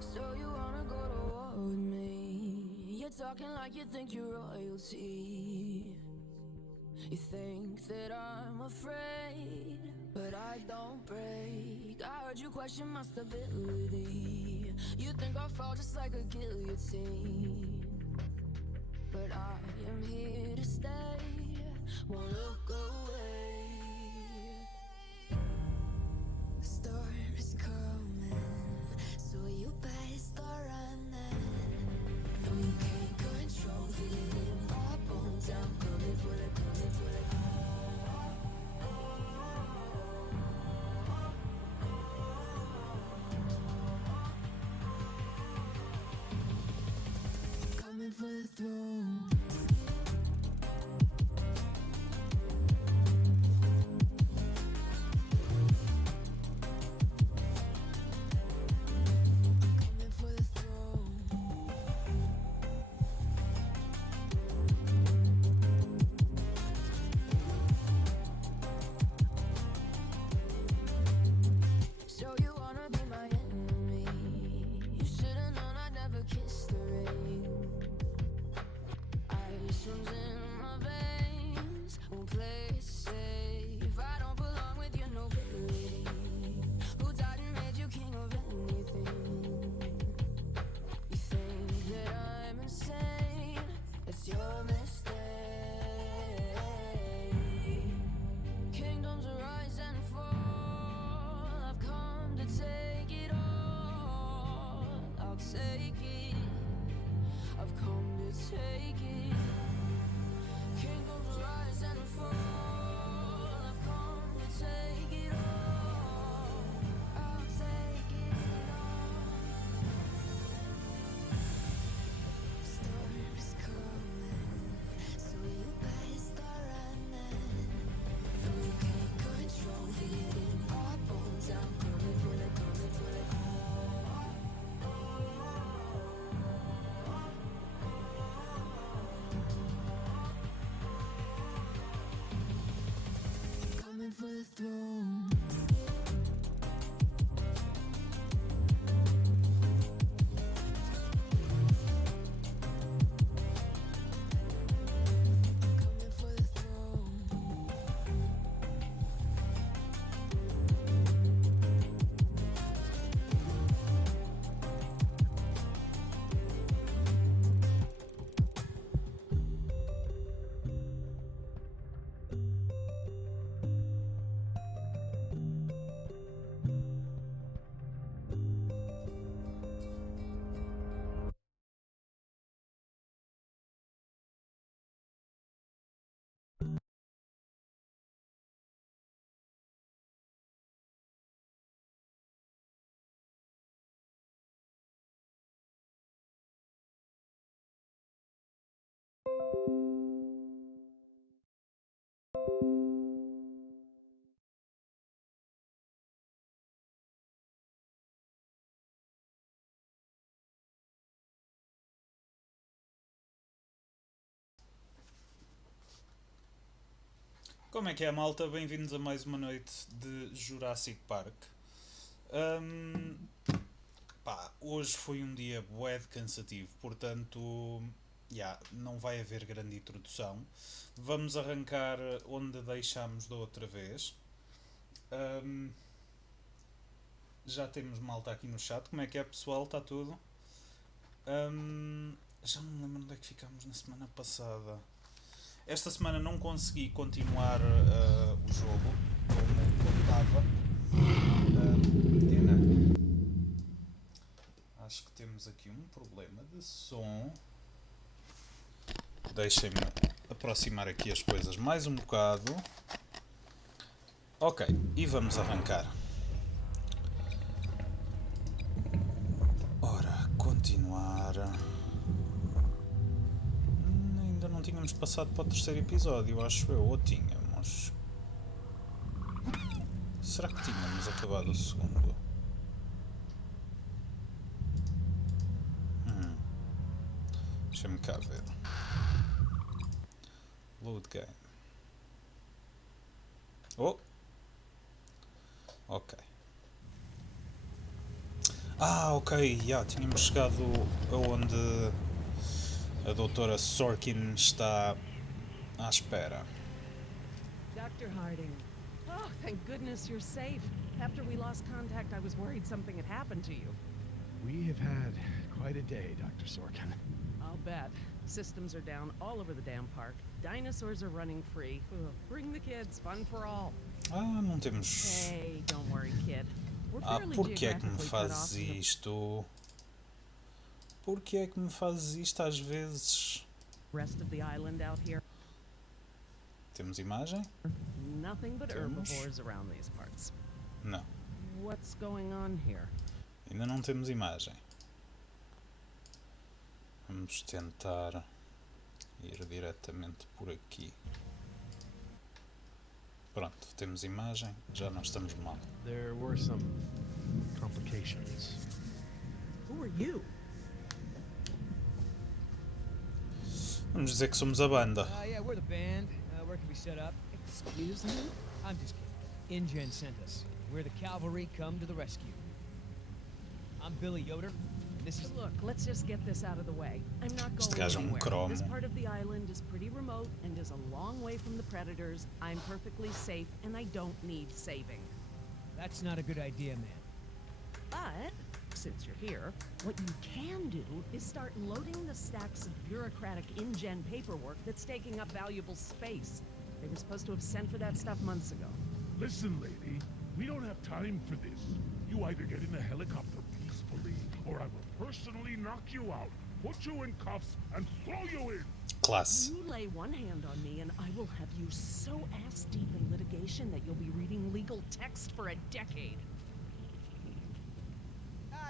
So you wanna go to war with me? You're talking like you think you're royalty. You think that I'm afraid, but I don't break. I heard you question my stability. You think I'll fall just like a guillotine, but I am here to stay, won't look away. The storm is coming, so you better start running. No, you can't control, feel it in my bones. I'm coming for the, coming for the. Coming for the throne. Coming for the throne. So you wanna be my enemy? You should've known I'd never kiss the ring. Ice runs in my veins, won't play it safe. I don't belong with your nobility. Who died and made you king of anything? You think that I'm insane? It's your mistake. Kingdoms rise and fall. I've come to take it all. I'll take it. I've come to take it. Kingdoms rise and fall. I've come to take it all. I'll take it all. Storm is coming, so you better start running. No, you can't control, feel it in my bones. I'm coming for the, coming for the. Coming for the throne. Coming for the throne. Como é que é, malta? Bem-vindos a mais uma noite de Jurassic Park. Hum, Hoje foi um dia bué de cansativo, portanto, não vai haver grande introdução. Vamos arrancar onde deixámos da outra vez. Hum, já temos malta aqui no chat. Como é que é, pessoal? Está tudo? Já não me lembro onde é que ficámos na semana passada. Esta semana não consegui continuar o jogo como estava. Acho que temos aqui um problema de som. Deixem-me aproximar aqui as coisas mais um bocado. Ok, e vamos arrancar. Ora, continuar. Ainda não tínhamos passado para o terceiro episódio, acho eu, ou tínhamos? Será que tínhamos acabado o segundo? Deixa-me cá ver. Load game. Oh! Ok. Ah, ok, já tínhamos chegado aonde a doutora Sorkin está à espera. Dr. Harding. Oh, thank goodness you're safe. After we lost contact, I was worried something had happened to you. We have had quite a day, Dr. Sorkin. I'll bet. Systems are down all over the damn park. Dinosaurs are running free. Ugh, bring the kids, fun for all. Ah, não temos... Hey, don't worry, kid. We're Ah, fairly porquê é que me geographically cut fazes off from the isto? Porquê é que me fazes isto às vezes? rest of the island out here. Temos imagem? Nothing but Temos. herbivores around these parts. Não. What's going on here? Ainda não temos imagem. Vamos tentar ir diretamente por aqui. Pronto, temos imagem, já não estamos mal. There were some complications. Who are you? Vamos dizer que somos a banda. Yeah, we're the band. Where can we set up? Excuse me? I'm just kidding. InGen sent us. We're the cavalry come to the rescue. I'm Billy Yoder, and this is... Look, let's just get this out of the way. I'm not Este going gajo é anywhere. cromo. This part of the island is pretty remote and is a long way from the predators. I'm perfectly safe, and I don't need saving. That's not a good idea, man. But, since you're here, what you can do is start loading the stacks of bureaucratic InGen paperwork that's taking up valuable space. They were supposed to have sent for that stuff months ago. Listen, lady, we don't have time for this. You either get in the helicopter peacefully, or I will personally knock you out, put you in cuffs, and throw you in. Classe. You lay one hand on me and I will have you so ass-deep in litigation that you'll be reading legal text for a decade.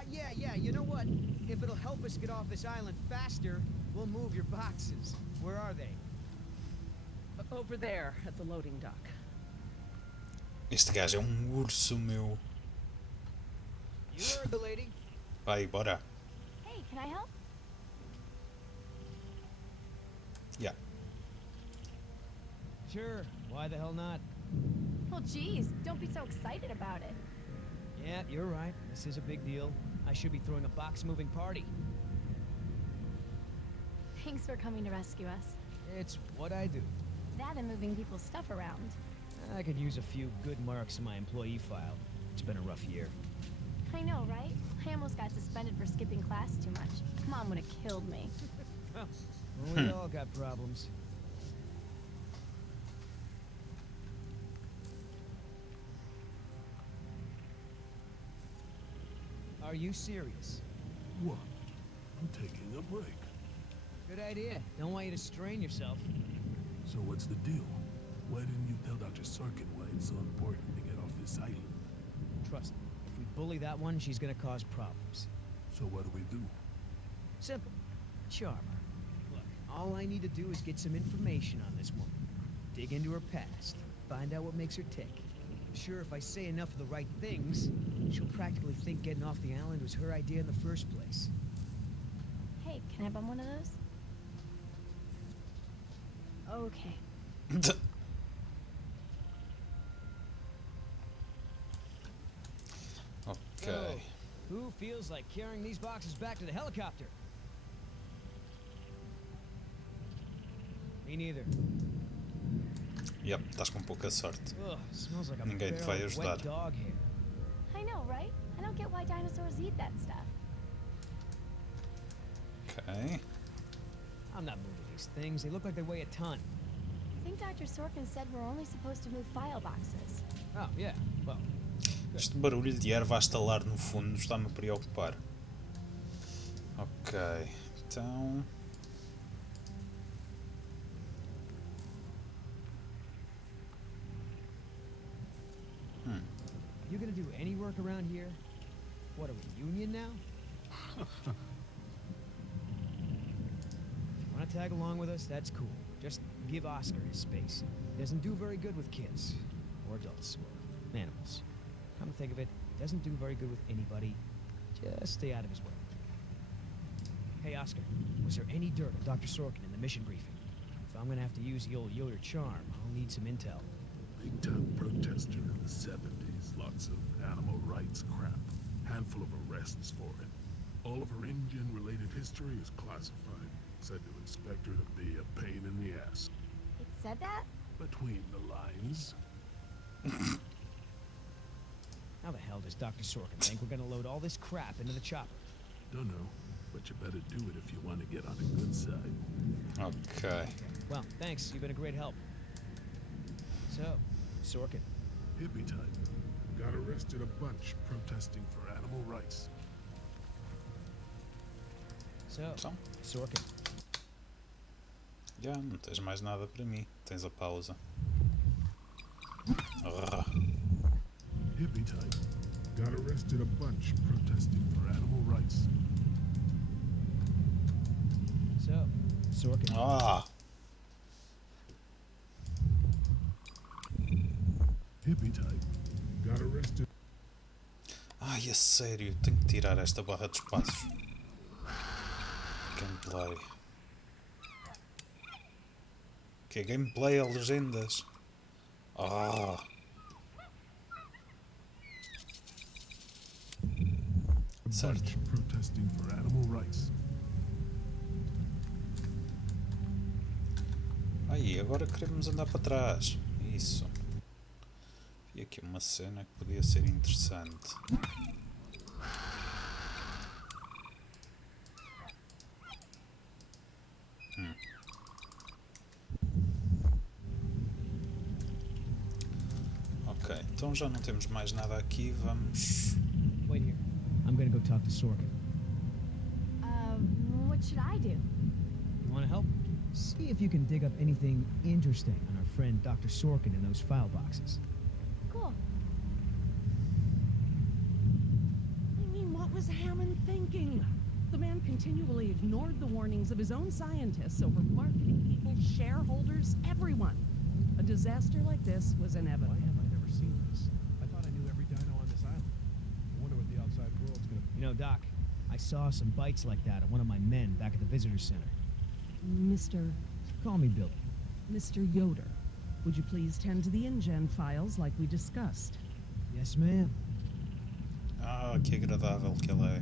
Yeah, you know what? If it'll help us get off this island faster, we'll move your boxes. Where are they? Over there, at the loading dock. Este gajo é urso, meu. You heard the lady. Vai, bora. Hey, can I help? Yeah. Sure, why the hell not? Well, geez, don't be so excited about it. Yeah, you're right. This is a big deal. I should be throwing a box-moving party. Thanks for coming to rescue us. It's what I do. That and moving people's stuff around. I could use a few good marks in my employee file. It's been a rough year. I know, right? I almost got suspended for skipping class too much. Mom would have killed me. Well, we all got problems. Are you serious? What? I'm taking a break. Good idea. Don't want you to strain yourself. So what's the deal? Why didn't you tell Dr. Sorkin why it's so important to get off this island? Trust me, if we bully that one, she's gonna cause problems. So what do we do? Simple. Charm her. Look, all I need to do is get some information on this woman. Dig into her past. Find out what makes her tick. I'm sure if I say enough of the right things, she'll practically think getting off the island was her idea in the first place. Hey, can I bum one of those? Okay. Ok. So, who feels like carrying these boxes back to the helicopter? Me neither. Yep, estás com pouca sorte. Ugh, smells like a Ninguém te vai barrel of ajudar. wet dog hair. I know, right? I don't get why dinosaurs eat that stuff. Ok. I'm not moving these things. They look like they weigh a ton. I think Dr. Sorkin said we're only supposed to move file boxes. Oh, yeah. Well, Este barulho de erva a estalar no fundo está-me a preocupar. Ok, então... you gonna do any work around here? What, are we union now? If you wanna tag along with us, that's cool. Just give Oscar his space. He doesn't do very good with kids. Or adults. Or animals. Come to think of it, he doesn't do very good with anybody. Just stay out of his way. Hey, Oscar, was there any dirt on Dr. Sorkin in the mission briefing? If I'm gonna have to use the old Yoder charm, I'll need some intel. Big-time protester in the 70s. Lots of animal rights crap. Handful of arrests for it. All of her InGen-related history is classified. Said to expect her to be a pain in the ass. It said that? Between the lines. How the hell does Dr. Sorkin think we're gonna load all this crap into the chopper? Dunno, but you better do it if you want to get on the good side. Ok. Well, thanks. You've been a great help. So, Sorkin. Hippie type. Got arrested a bunch protesting for animal rights. So, Então, Sorkin. já não tens mais nada para mim. Tens a pausa. Arrr. Hippie type. Got arrested a bunch protesting for animal rights. So, Sorkin. Ah! Hippie type. Got arrested. Ai, é sério, tenho que tirar esta barra de espaços. Gameplay. Que é gameplay a legendas? Ah! A Certo. bunch protesting for animal rights. Aí, agora queremos andar para trás. Isso. Vi aqui uma cena que podia ser interessante. Ok, então já não temos mais nada aqui, vamos... Wait here. I'm gonna go talk to Sorkin. What should I do? You wanna help? See if you can dig up anything interesting on our friend Dr. Sorkin in those file boxes. Cool. I mean, what was Hammond thinking? The man continually ignored the warnings of his own scientists over marketing people, shareholders, everyone. A disaster like this was inevitable. Why have I never seen this? I thought I knew every dino on this island. I wonder what the outside world's gonna... You know, Doc, I saw some bites like that on one of my men back at the visitor center. Mr. Call me Billy. Mr. Yoder, would you please tend to the InGen files like we discussed? Yes, ma'am. Ah, que agradável que ela é.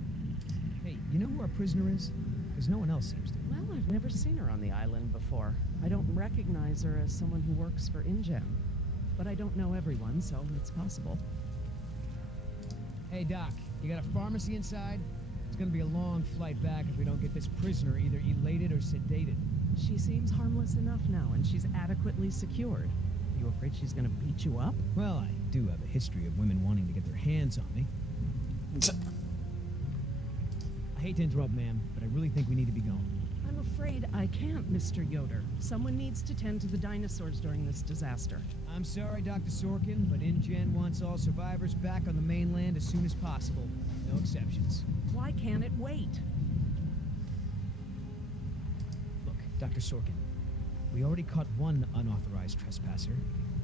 Hey, you know who our prisoner is? Because no one else seems to. Well, I've never seen her on the island before. I don't recognize her as someone who works for InGen. But I don't know everyone, so it's possible. Hey, Doc, you got a pharmacy inside? It's gonna be a long flight back if we don't get this prisoner either elated or sedated. She seems harmless enough now, and she's adequately secured. Are you afraid she's gonna beat you up? Well, I do have a history of women wanting to get their hands on me. I hate to interrupt, ma'am, but I really think we need to be going. I'm afraid I can't, Mr. Yoder. Someone needs to tend to the dinosaurs during this disaster. I'm sorry, Dr. Sorkin, but InGen wants all survivors back on the mainland as soon as possible. No exceptions. Why can't it wait? Look, Dr. Sorkin, we already caught one unauthorized trespasser.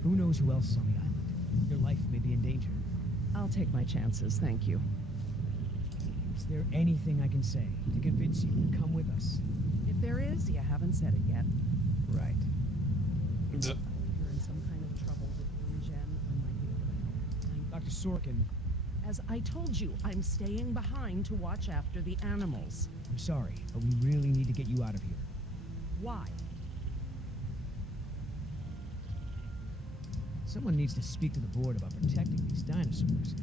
Who knows who else is on the island? Your life may be in danger. I'll take my chances, thank you. Is there anything I can say to convince you to come with us? If there is, you haven't said it yet. Right. If you're in some kind of trouble with InGen, I might be able to help. Dr. Sorkin, As I told you, I'm staying behind to watch after the animals. I'm sorry, but we really need to get you out of here. Why? Someone needs to speak to the board about protecting these dinosaurs.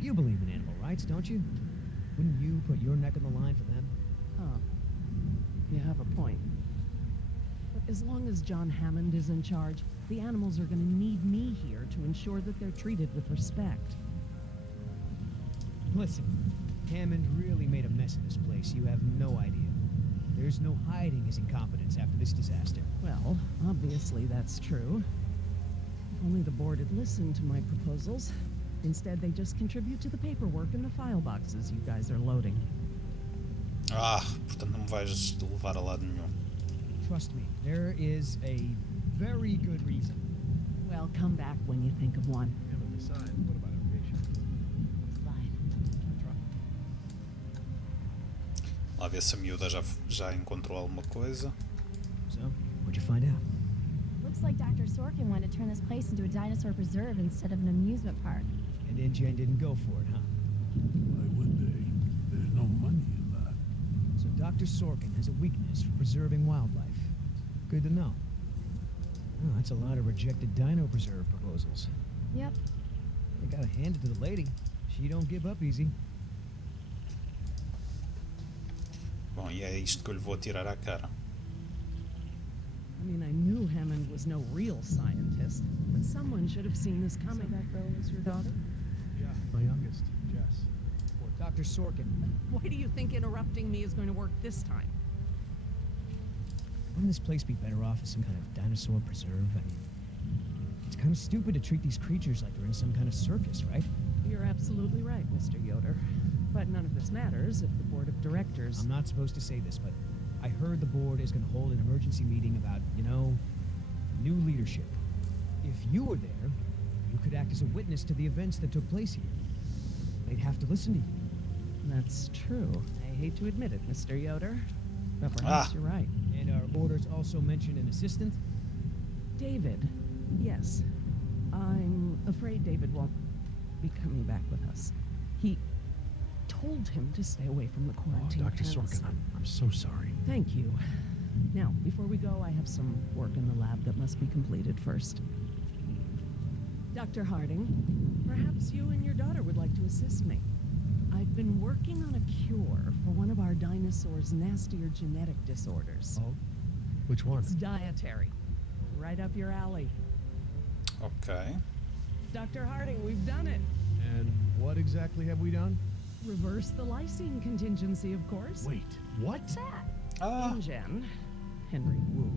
You believe in animal rights, don't you? Wouldn't you put your neck on the line for them? Huh. You have a point. But as long as John Hammond is in charge, the animals are going to need me here to ensure that they're treated with respect. Listen, Hammond really made a mess of this place. You have no idea. There's no hiding his incompetence after this disaster. Well, obviously that's true. If only the board had listened to my proposals. Instead, they just contribute to the paperwork in the file boxes you guys are loading. Ah, portanto não me vais levar a lado nenhum. Trust me, there is a very good reason. Well, come back when you think of one. And besides, what about our patient? Fine. Lá ver se a miúda já encontrou alguma coisa. So, what'd you find out? Looks like Dr. Sorkin wanted to turn this place into a dinosaur preserve instead of an amusement park. And InGen didn't go for it, huh? Why would they? There's no money in that. So Dr. Sorkin has a weakness for preserving wildlife. Good to know. Oh, that's a lot of rejected dino preserve proposals. Yep. I gotta hand it to the lady. She don't give up easy. Bom, e é isto que eu lhe vou tirar à cara. I mean, I knew Hammond was no real scientist, but someone should have seen this coming. So that girl was your daughter? Yeah, my youngest, Jess. Or Dr. Sorkin. Why do you think interrupting me is going to work this time? Wouldn't this place be better off as some kind of dinosaur preserve? I mean, it's kind of stupid to treat these creatures like they're in some kind of circus, right? You're absolutely right, Mr. Yoder. But none of this matters if the board of directors... I'm not supposed to say this, but I heard the board is going to hold an emergency meeting about, you know, new leadership. If you were there, you could act as a witness to the events that took place here. They'd have to listen to you. That's true. I hate to admit it, Mr. Yoder, but perhaps you're right. And our orders also mention an assistant? David. Yes. I'm afraid David won't be coming back with us. He told him to stay away from the quarantine Dr. tents. Sorkin, I'm so sorry. Thank you. Now, before we go, I have some work in the lab that must be completed first. Dr. Harding, perhaps you and your daughter would like to assist me. I've been working on a cure for one of our dinosaurs' nastier genetic disorders. Oh? Which one? It's dietary. Right up your alley. Ok. Dr. Harding, we've done it. And what exactly have we done? Reverse the lysine contingency, of course. Wait, what? What's that? Ah, InGen, Henry Wu,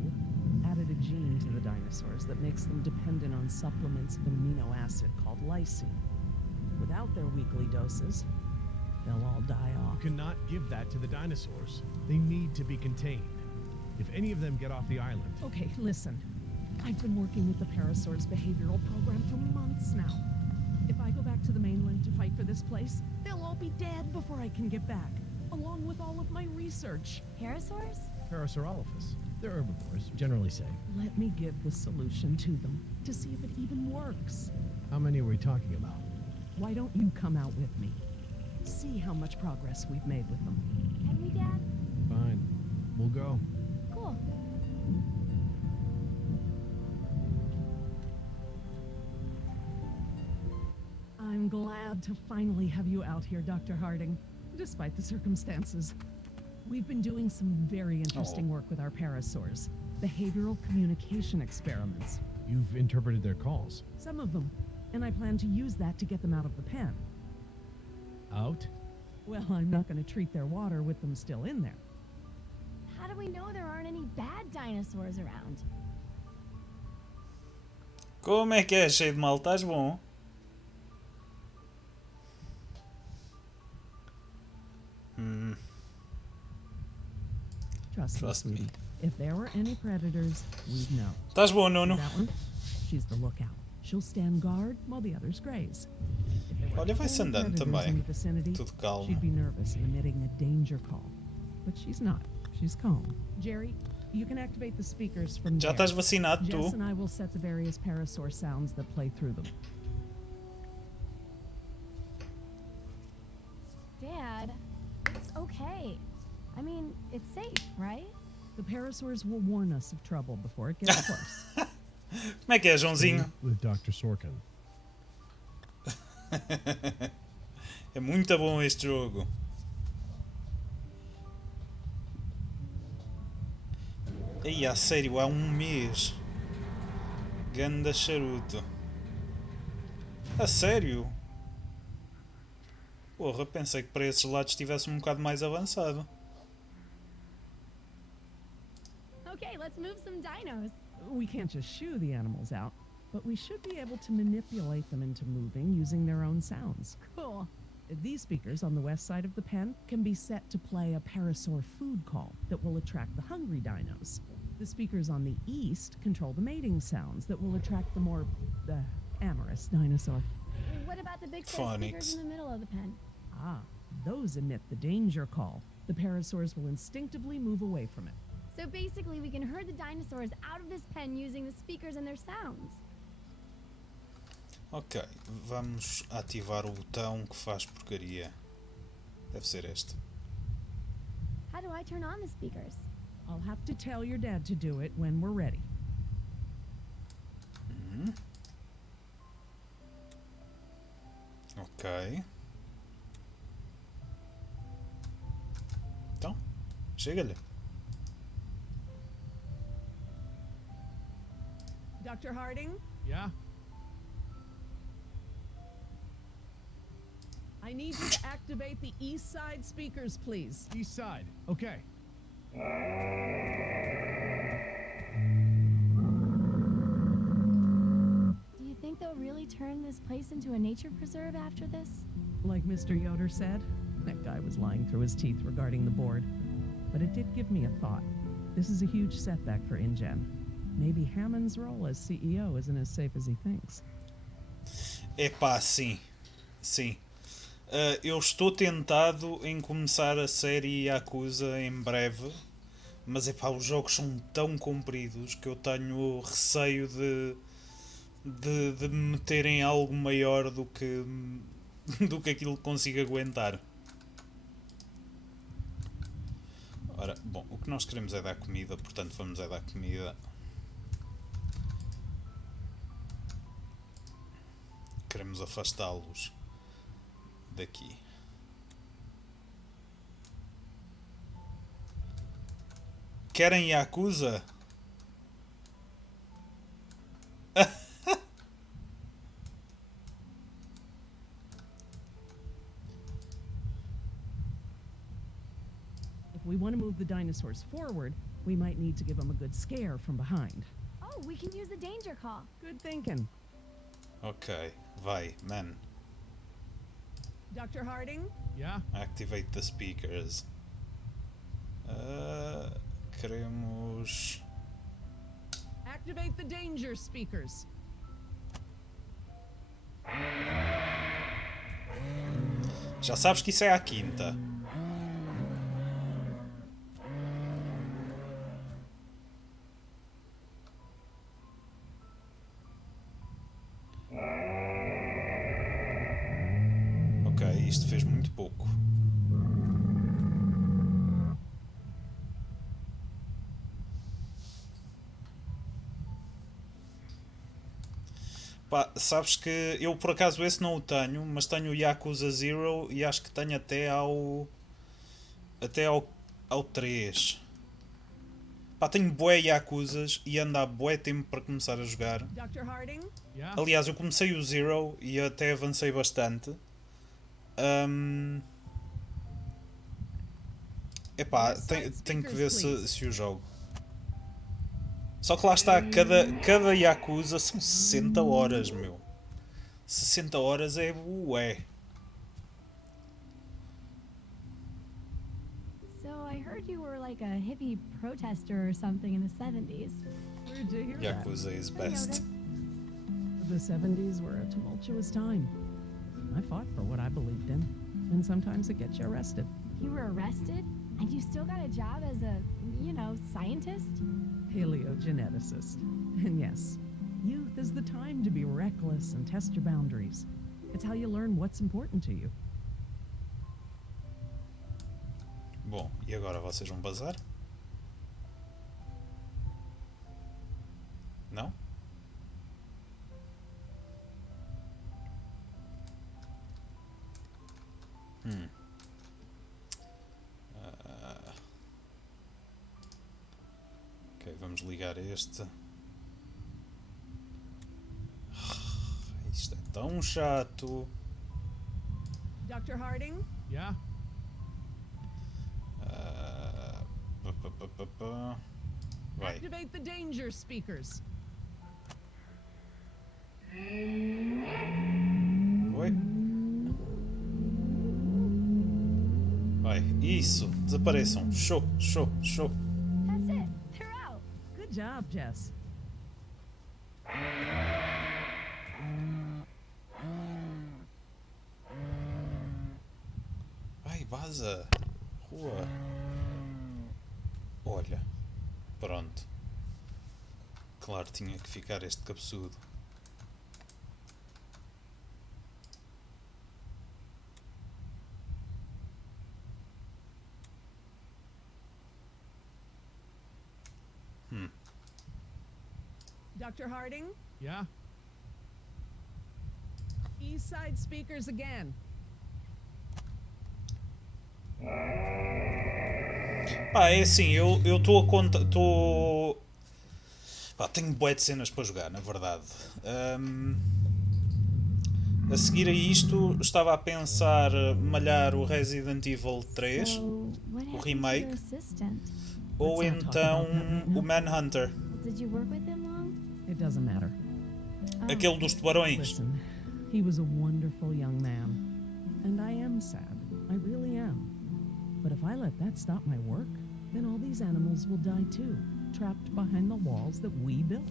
added a gene to the dinosaurs that makes them dependent on supplements of an amino acid called lysine. Without their weekly doses, they'll all die off. You cannot give that to the dinosaurs. They need to be contained. If any of them get off the island... Okay, listen. I've been working with the Parasaur's behavioral program for months now. If I go back to the mainland to fight for this place, they'll all be dead before I can get back, along with all of my research. Parasaurs? Parasaurolophus. They're herbivores, generally safe. Let me give the solution to them to see if it even works. How many are we talking about? Why don't you come out with me? See how much progress we've made with them. Can we, Dad? Fine. We'll go. Cool. I'm glad to finally have you out here, Dr. Harding, despite the circumstances. We've been doing some very interesting work with our parasaurs. Behavioral communication experiments. You've interpreted their calls. Some of them. And I plan to use that to get them out of the pen. Out? Well, I'm not going to treat their water with them still in there. How do we know there aren't any bad dinosaurs around? como é que é? Cheio de mal, estás bom? Trust me. me. If there were any predators, we'd know. Estás bom, See Nuno? that one? She's the lookout. She'll stand guard while the others graze. If there were Olha, vai-se any andando predators também. in the vicinity, Tudo calmo. she'd be nervous, emitting a danger call. But she's not. She's calm. Jerry, you can activate the speakers from Já there. estás vacinado, Jess tu? and I will set the various parasaur sounds that play through them. Dad, it's okay. I mean, it's safe, right? The parasaurs will warn us of trouble before it gets close. Como é que é, Joãozinho? With Dr. Sorkin. É muito bom este jogo. Ei, a sério, há um mês. Ganda charuto. A sério? Porra, pensei que para esses lados estivesse um bocado mais avançado. Okay, let's move some dinos. We can't just shoo the animals out, but we should be able to manipulate them into moving using their own sounds. Cool. These speakers on the west side of the pen can be set to play a parasaur food call that will attract the hungry dinos. The speakers on the east control the mating sounds that will attract the more amorous dinosaur. What about the big set of Phonics. speakers in the middle of the pen? Ah, those emit the danger call. The parasaurs will instinctively move away from it. So basically, we can herd the dinosaurs out of this pen using the speakers and their sounds. Ok, vamos ativar o botão que faz porcaria. Deve ser este. How do I turn on the speakers? I'll have to tell your dad to do it when we're ready. Ok. Então, chega-lhe. Dr. Harding, Yeah? I need you to activate the east side speakers, please. East side. Okay. Do you think they'll really turn this place into a nature preserve after this? Like Mr. Yoder said, that guy was lying through his teeth regarding the board. But it did give me a thought. This is a huge setback for InGen. Maybe Hammond's role as CEO isn't as safe as he thinks. Epá, sim. Sim. Eu estou tentado em começar a série Yakuza em breve. Mas epá, os jogos são tão compridos que eu tenho receio de me meter em algo maior do que aquilo que consigo aguentar. Ora, bom, o que nós queremos é dar comida, portanto vamos dar comida. Queremos afastá-los daqui. Querem Yakuza? If we want to move the dinosaurs forward, we might need to give them a good scare from behind. Oh, we can use the danger call. Good thinking. Ok, vai, man. Dr. Harding? Yeah? Activate the speakers. Queremos... Activate the danger speakers. Já sabes que isso é à quinta. Ok, isto fez muito pouco. Pá, sabes que eu por acaso esse não o tenho, mas tenho o Yakuza Zero e acho que tenho até ao 3. Pá, tenho bué Yakuzas e ando há bué tempo para começar a jogar. Dr. Harding? Yeah? Aliás, eu comecei o Zero e até avancei bastante. Epá, tenho que ver se o jogo. Só que lá está, cada Yakuza são 60 horas, meu. 60 horas é bué. So I heard you were like a hippie protester or something in the 70s. Where'd you hear that? Yakuza is best. The 70s were a tumultuous time. I fought for what I believed in, and sometimes it gets you arrested. You were arrested? And you still got a job as a, scientist? Paleogeneticist. And yes, youth is the time to be reckless and test your boundaries. It's how you learn what's important to you. Bom, e agora vocês vão bazar? Não? Ok, vamos ligar este. Isto é tão chato. Dr. Harding? Yeah? Vai. Activate the danger speakers. Oi? Vai, isso, desapareçam. Show, show, show. That's it. They're out. Good job, Jess. Vai, vaza. Rua. Olha. Pronto. Claro, tinha que ficar este cabeçudo. Dr. Harding? Yeah? East Side speakers again. Pá, é assim, eu estou a conta. Estou. Pá, tenho bué de cenas para jogar, na verdade. A seguir a isto, estava a pensar malhar o Resident Evil 3, So, what o happened to your remake, assistant? ou Let's not talk então about that right now. o Manhunter, Did you work with him long? It doesn't matter. Oh, aquele dos tubarões. Listen, he was a wonderful young man. And I am sad. I really am. But if I let that stop my work, then all these animals will die too, trapped behind the walls that we built.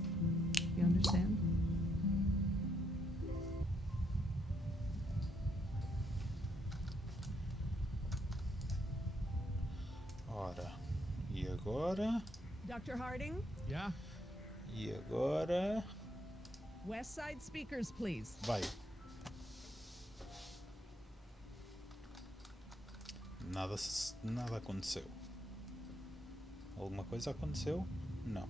You understand? Ora, e agora? Dr. Harding? Yeah? E agora? West Side speakers, please. Vai. Nada aconteceu. Alguma coisa aconteceu? Não.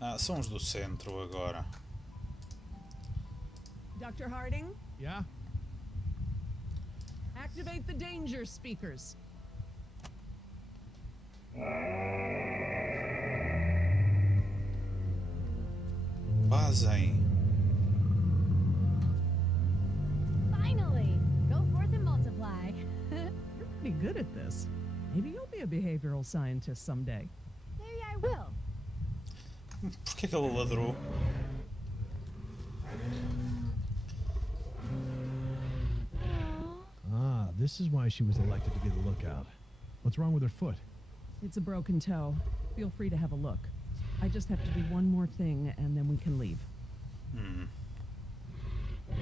Ah, são os do centro agora. Dr. Harding? Yeah? Activate the danger speakers. Vazem. finally! Go forth and multiply. You're pretty good at this. Maybe you'll be a behavioral scientist someday. Maybe I will. Porquê que ele ladrou? Ah, this is why she was elected to be the lookout. What's wrong with her foot? It's a broken toe. Feel free to have a look. I just have to do one more thing and then we can leave.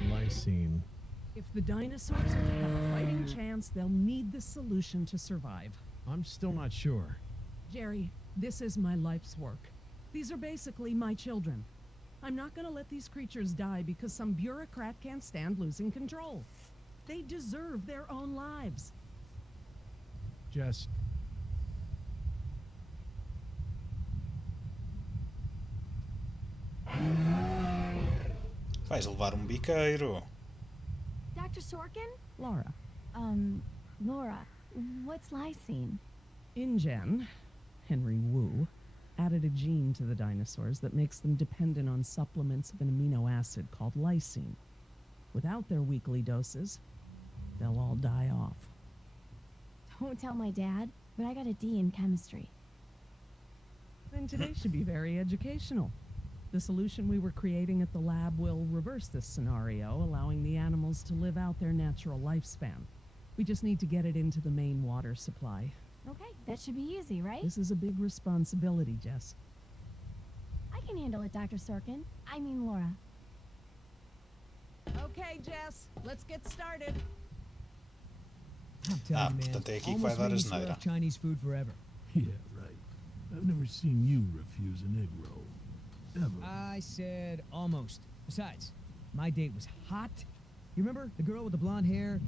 Lysine. If the dinosaurs are to have a fighting chance, they'll need this solution to survive. I'm still not sure. Jerry, this is my life's work. These are basically my children. I'm not going to let these creatures die because some bureaucrat can't stand losing control. They deserve their own lives. Jess, Vais levar um biqueiro. Dr. Sorkin? Laura, Laura, what's lysine? InGen, Henry Wu, added a gene to the dinosaurs that makes them dependent on supplements of an amino acid called lysine. Without their weekly doses, they'll all die off. Don't tell my dad, but I got a D in chemistry. Then today should be very educational. The solution we were creating at the lab will reverse this scenario, allowing the animals to live out their natural lifespan. We just need to get it into the main water supply. Okay, that should be easy, right? This is a big responsibility, Jess. I can handle it, Dr. Sorkin. I mean, Laura. Okay, Jess, let's get started. I'm telling you, man. portanto é aqui que vai almost dar made a me swear asneira. off Chinese food forever. Yeah, right. I've never seen you refuse an egg roll. Ever. I said almost. Besides, my date was hot. You remember the girl with the blonde hair,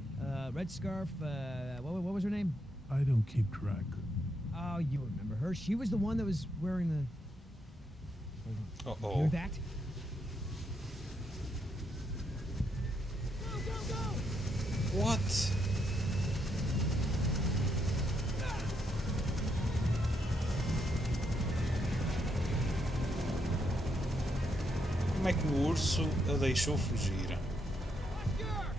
red scarf? What was her name? I don't keep track. Oh, you remember her? She was the one that was wearing the. Hold on. Hear Uh-oh. that? Go, go, go! What? Como é que o urso a deixou fugir? Oscar!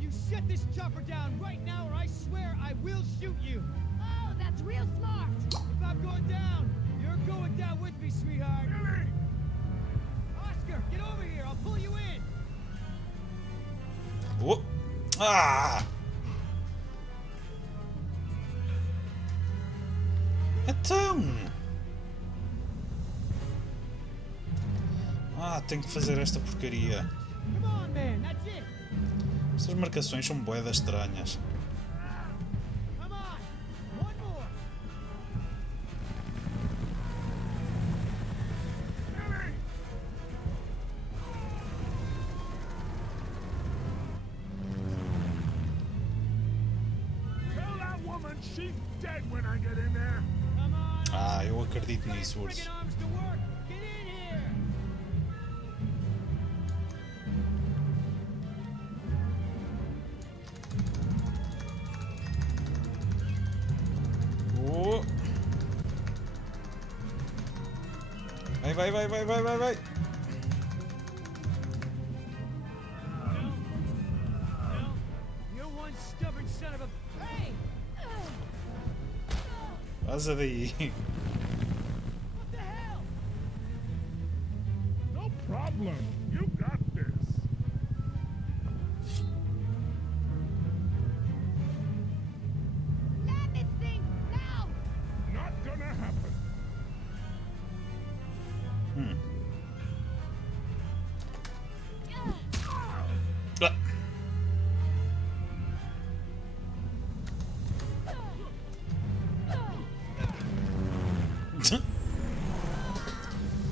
You set this chopper down right now, or I swear I will shoot you. Oh, that's real smart! If I'm going down, you're going down with me, sweetheart. Oscar, get over here. I'll pull you in. Oh! Ah! Então! Ah, tenho que fazer esta porcaria. Come on, man. That's it. Estas marcações são buedas estranhas. Come on. One more. She's dead when I get in there. Come on. Ah, eu acredito Put nisso, your urso. friggin' arms to work. Get in here. Oh. Vai, vai, vai, vai, vai, vai, vai. No. No. You're one stubborn son of a... Hey! Vaza daí. What the hell? No problem. You got this. Land this thing now! Not gonna happen. Ah.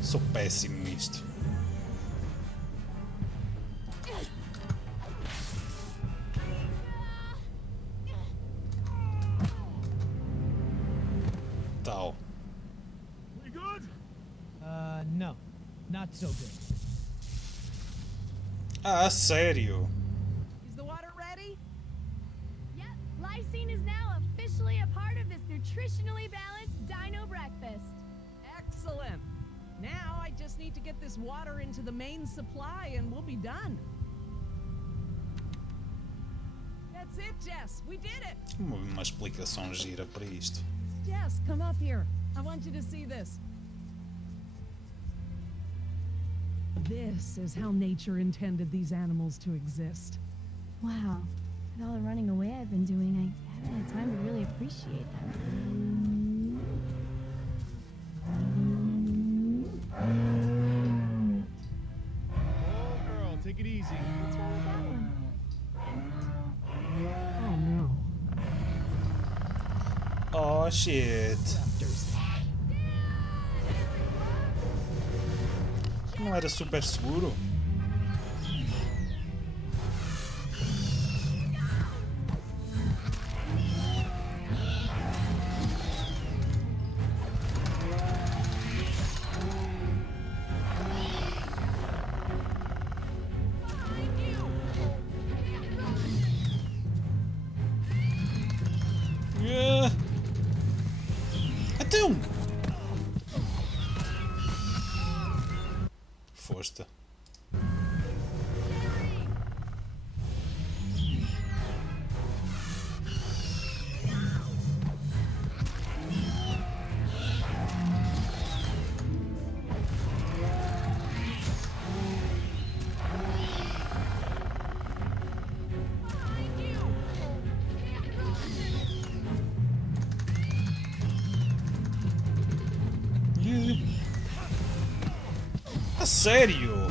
Sou péssimo nisto. Tal. We good? No. Not so good. Ah, sério? Is the water ready? Yep, lysine is now officially a part of this nutritionally balanced dino breakfast. Excellent. Now I just need to get this water into the main supply and we'll be done. That's it, Jess. We did it. Uma explicação gira para isto. Jess, come up here. I want you to see this. This is how nature intended these animals to exist. Wow, with all the running away I've been doing, I haven't had time to really appreciate them. Oh, girl, take it easy. What's wrong with that one? Oh no. Oh shit. Não era super seguro? Ah. Então! Foste. A sério?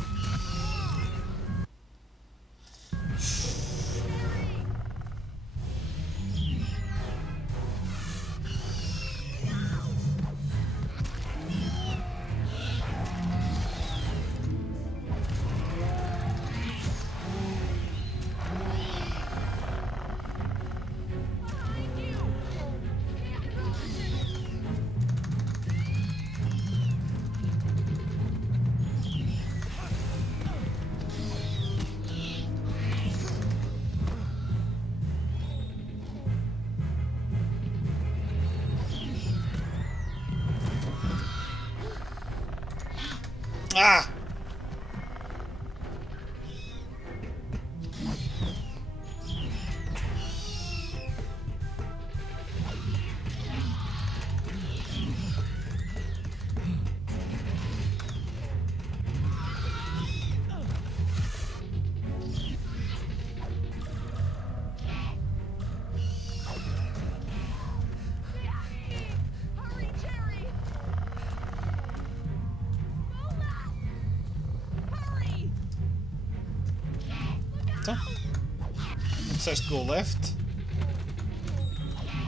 Ah! Hurry, Jerry! Hurry! Então? Não disseste go left? Oh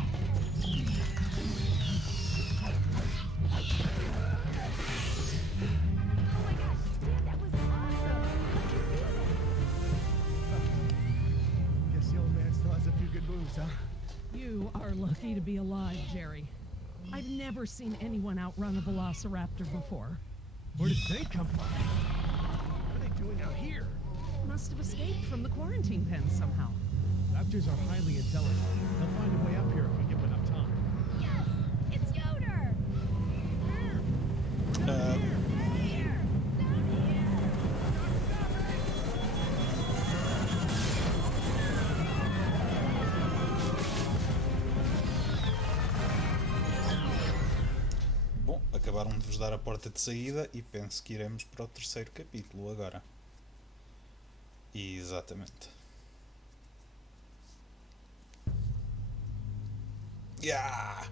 my gosh, Dad, that was awesome! How'd you do that? Guess the old man still has a few good moves, huh? You are lucky lucky to be alive, Jerry. I've never seen anyone outrun a velociraptor before. Where did they come from? What are they doing out here? Must have escaped from the quarantine pen somehow. Raptors are highly intelligent. They'll find a way up here if we give them enough time. Yes! It's Yoder! Bom, acabaram de vos dar a porta de saída e penso que iremos para o terceiro capítulo agora. Exatamente. Yeah!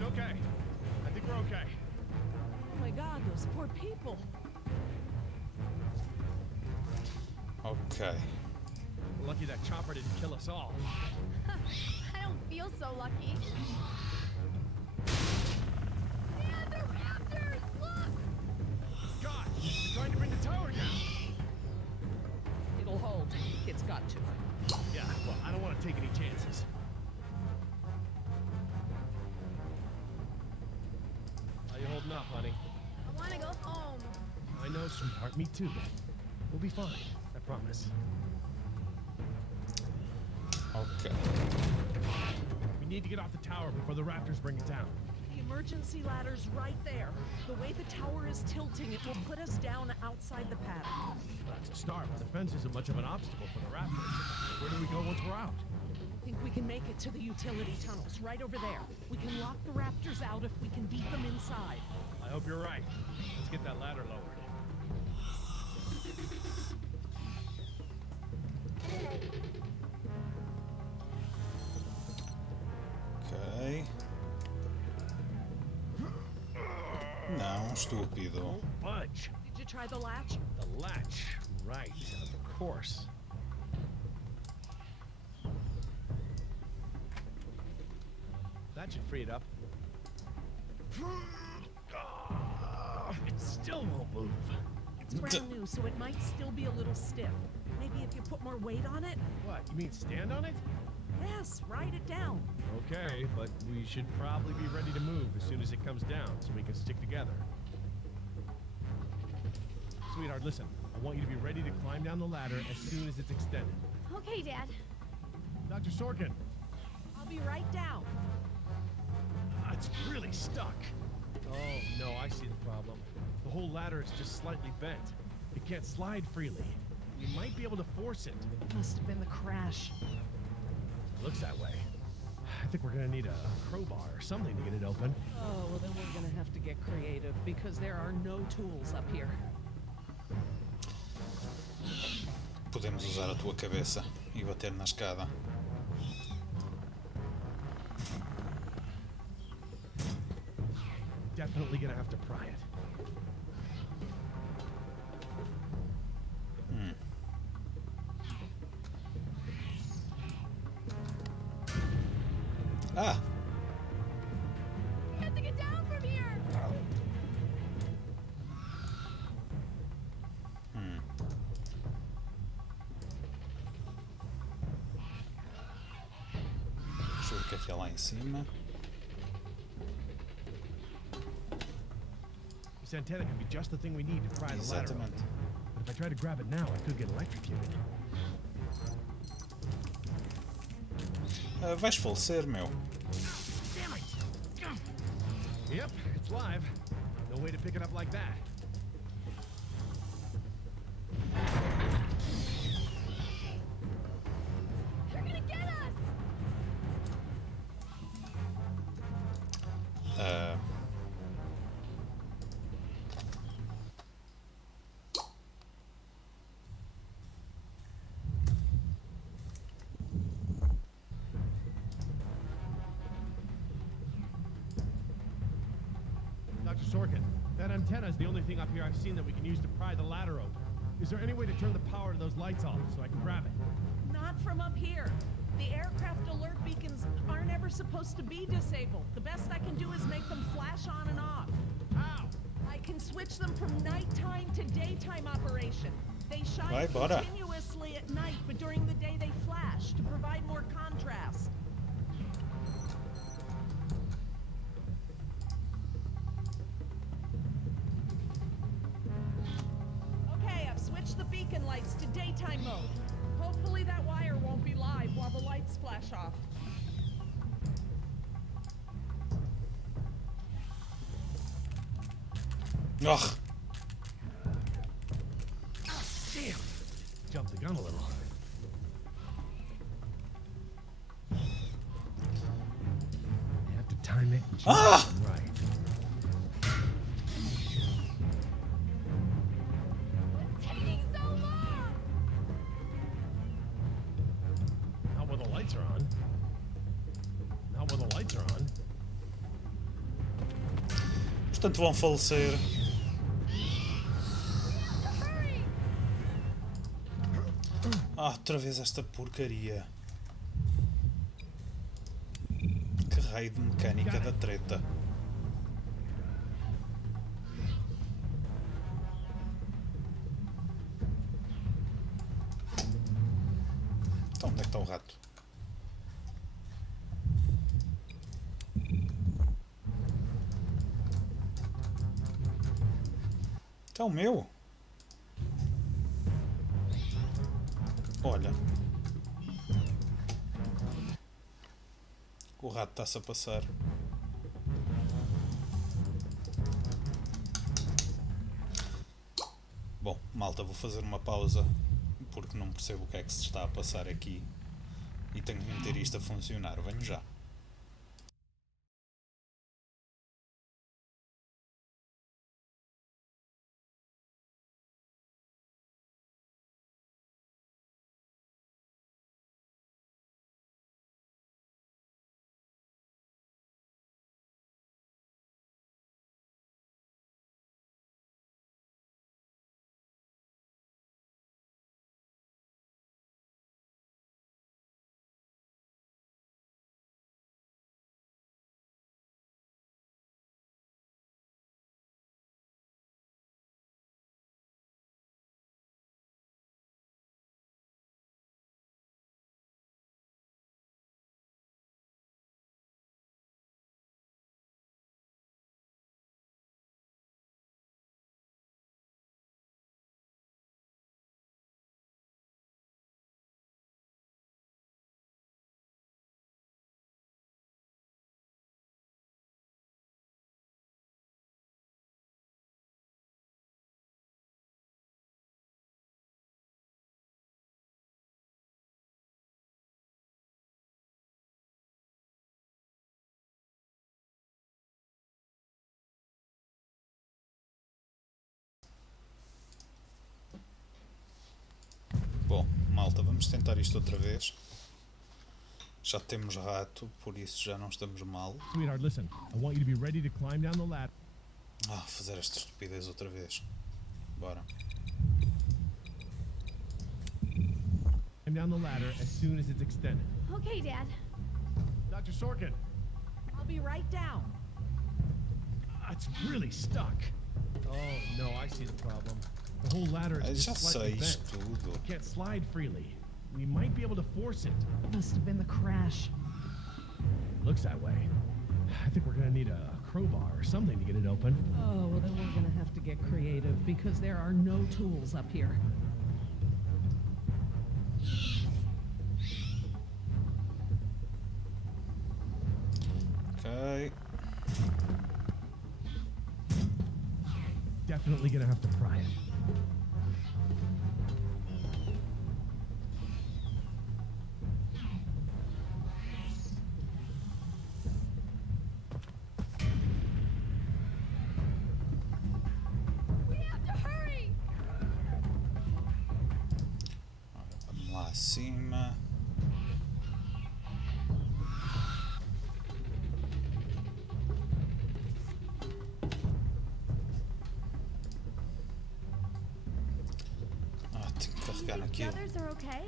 It's okay. I think we're okay. Oh my god, those poor people. Ok. We're lucky that chopper didn't kill us all. I don't feel so lucky. Man, the raptors! Look! God, they're trying to bring the tower down. It'll hold. It's got to. Yeah, well, I don't want to take any chances. How you holding up, honey? I want to go home. I know, sweetheart. Me too. We'll be fine. I promise. Ok. We need to get off the tower before the raptors bring it down. The emergency ladder's right there. The way the tower is tilting, it will put us down outside the paddock. That's a start, but the fence isn't much of an obstacle for the raptors. Where do we go once we're out? I think we can make it to the utility tunnels, right over there. We can lock the raptors out if we can beat them inside. I hope you're right. Let's get that ladder lowered. Ok. Não, estúpido. Don't budge. Did you try the latch? The latch. Right, of course. That should free it up. It still won't move. It's brand new, so it might still be a little stiff. Maybe if you put more weight on it? What, you mean stand on it? Yes, write it down. Okay, but we should probably be ready to move as soon as it comes down so we can stick together. Sweetheart, listen. I want you to be ready to climb down the ladder as soon as it's extended. Okay, Dad. Dr. Sorkin, I'll be right down. it's really stuck. Oh, no, I see the problem. The whole ladder is just slightly bent. It can't slide freely. You might be able to force it. Must have been the crash. Looks that way. I think we're gonna need a crowbar or something to get it open. Oh, well then we're gonna have to get creative because there are no tools up here. Podemos usar a tua cabeça e bater na escada. Definitely gonna have to pry it. Ah! We have to get down from here! Deixa eu ver o que é lá em cima. This antenna could be just the thing we need to pry the ladder open. Exatamente. But if I try to grab it now, I could get electrocuted. Vais falecer, meu. Damn it! Yep, it's live. No way to pick it up like that. They're gonna get us! Sorkin, that antenna is the only thing up here I've seen that we can use to pry the ladder open. Is there any way to turn the power to those lights off so I can grab it? Not from up here. The aircraft alert beacons aren't ever supposed to be disabled. The best I can do is make them flash on and off. How? I can switch them from nighttime to daytime operation. They shine Vai, bora. continuously at night, but during the day they flash to provide more contrast. Okay, I've switched the beacon lights to daytime mode. Hopefully that wire won't be live while the lights flash off. Ugh. Damn! Jumped the gun a little. I have to time it just right. Taking so long! Not when the lights are on. Not when the lights are on. Portanto, vão falecer. Ah, outra vez esta porcaria. Que raio de mecânica da treta. Então, onde é que está o rato? Está o meu? Olha. O rato está-se a passar. Bom, malta, vou fazer uma pausa porque não percebo o que é que se está a passar aqui e tenho que meter isto a funcionar. Venho já. Bom, malta, vamos tentar isto outra vez. Já temos rato, por isso já não estamos mal. Sweetheart, listen. I want you to be ready to climb down the ladder. Ah, fazer esta estupidez outra vez. Bora. Climb down the ladder as soon as it's extended. Okay, Dad. Dr. Sorkin, I'll be right down. it's really stuck. Oh, no, I see the problem. The whole ladder is Já just slightly sei bent. isto tudo. It can't slide freely. We might be able to force it. Must have been the crash. Looks that way. I think we're gonna need a crowbar or something to get it open. Oh, well then we're gonna have to get creative because there are no tools up here. Ok. Definitely gonna have to pry it. We have to hurry! Ora, vamos lá acima. The aquilo. others are okay?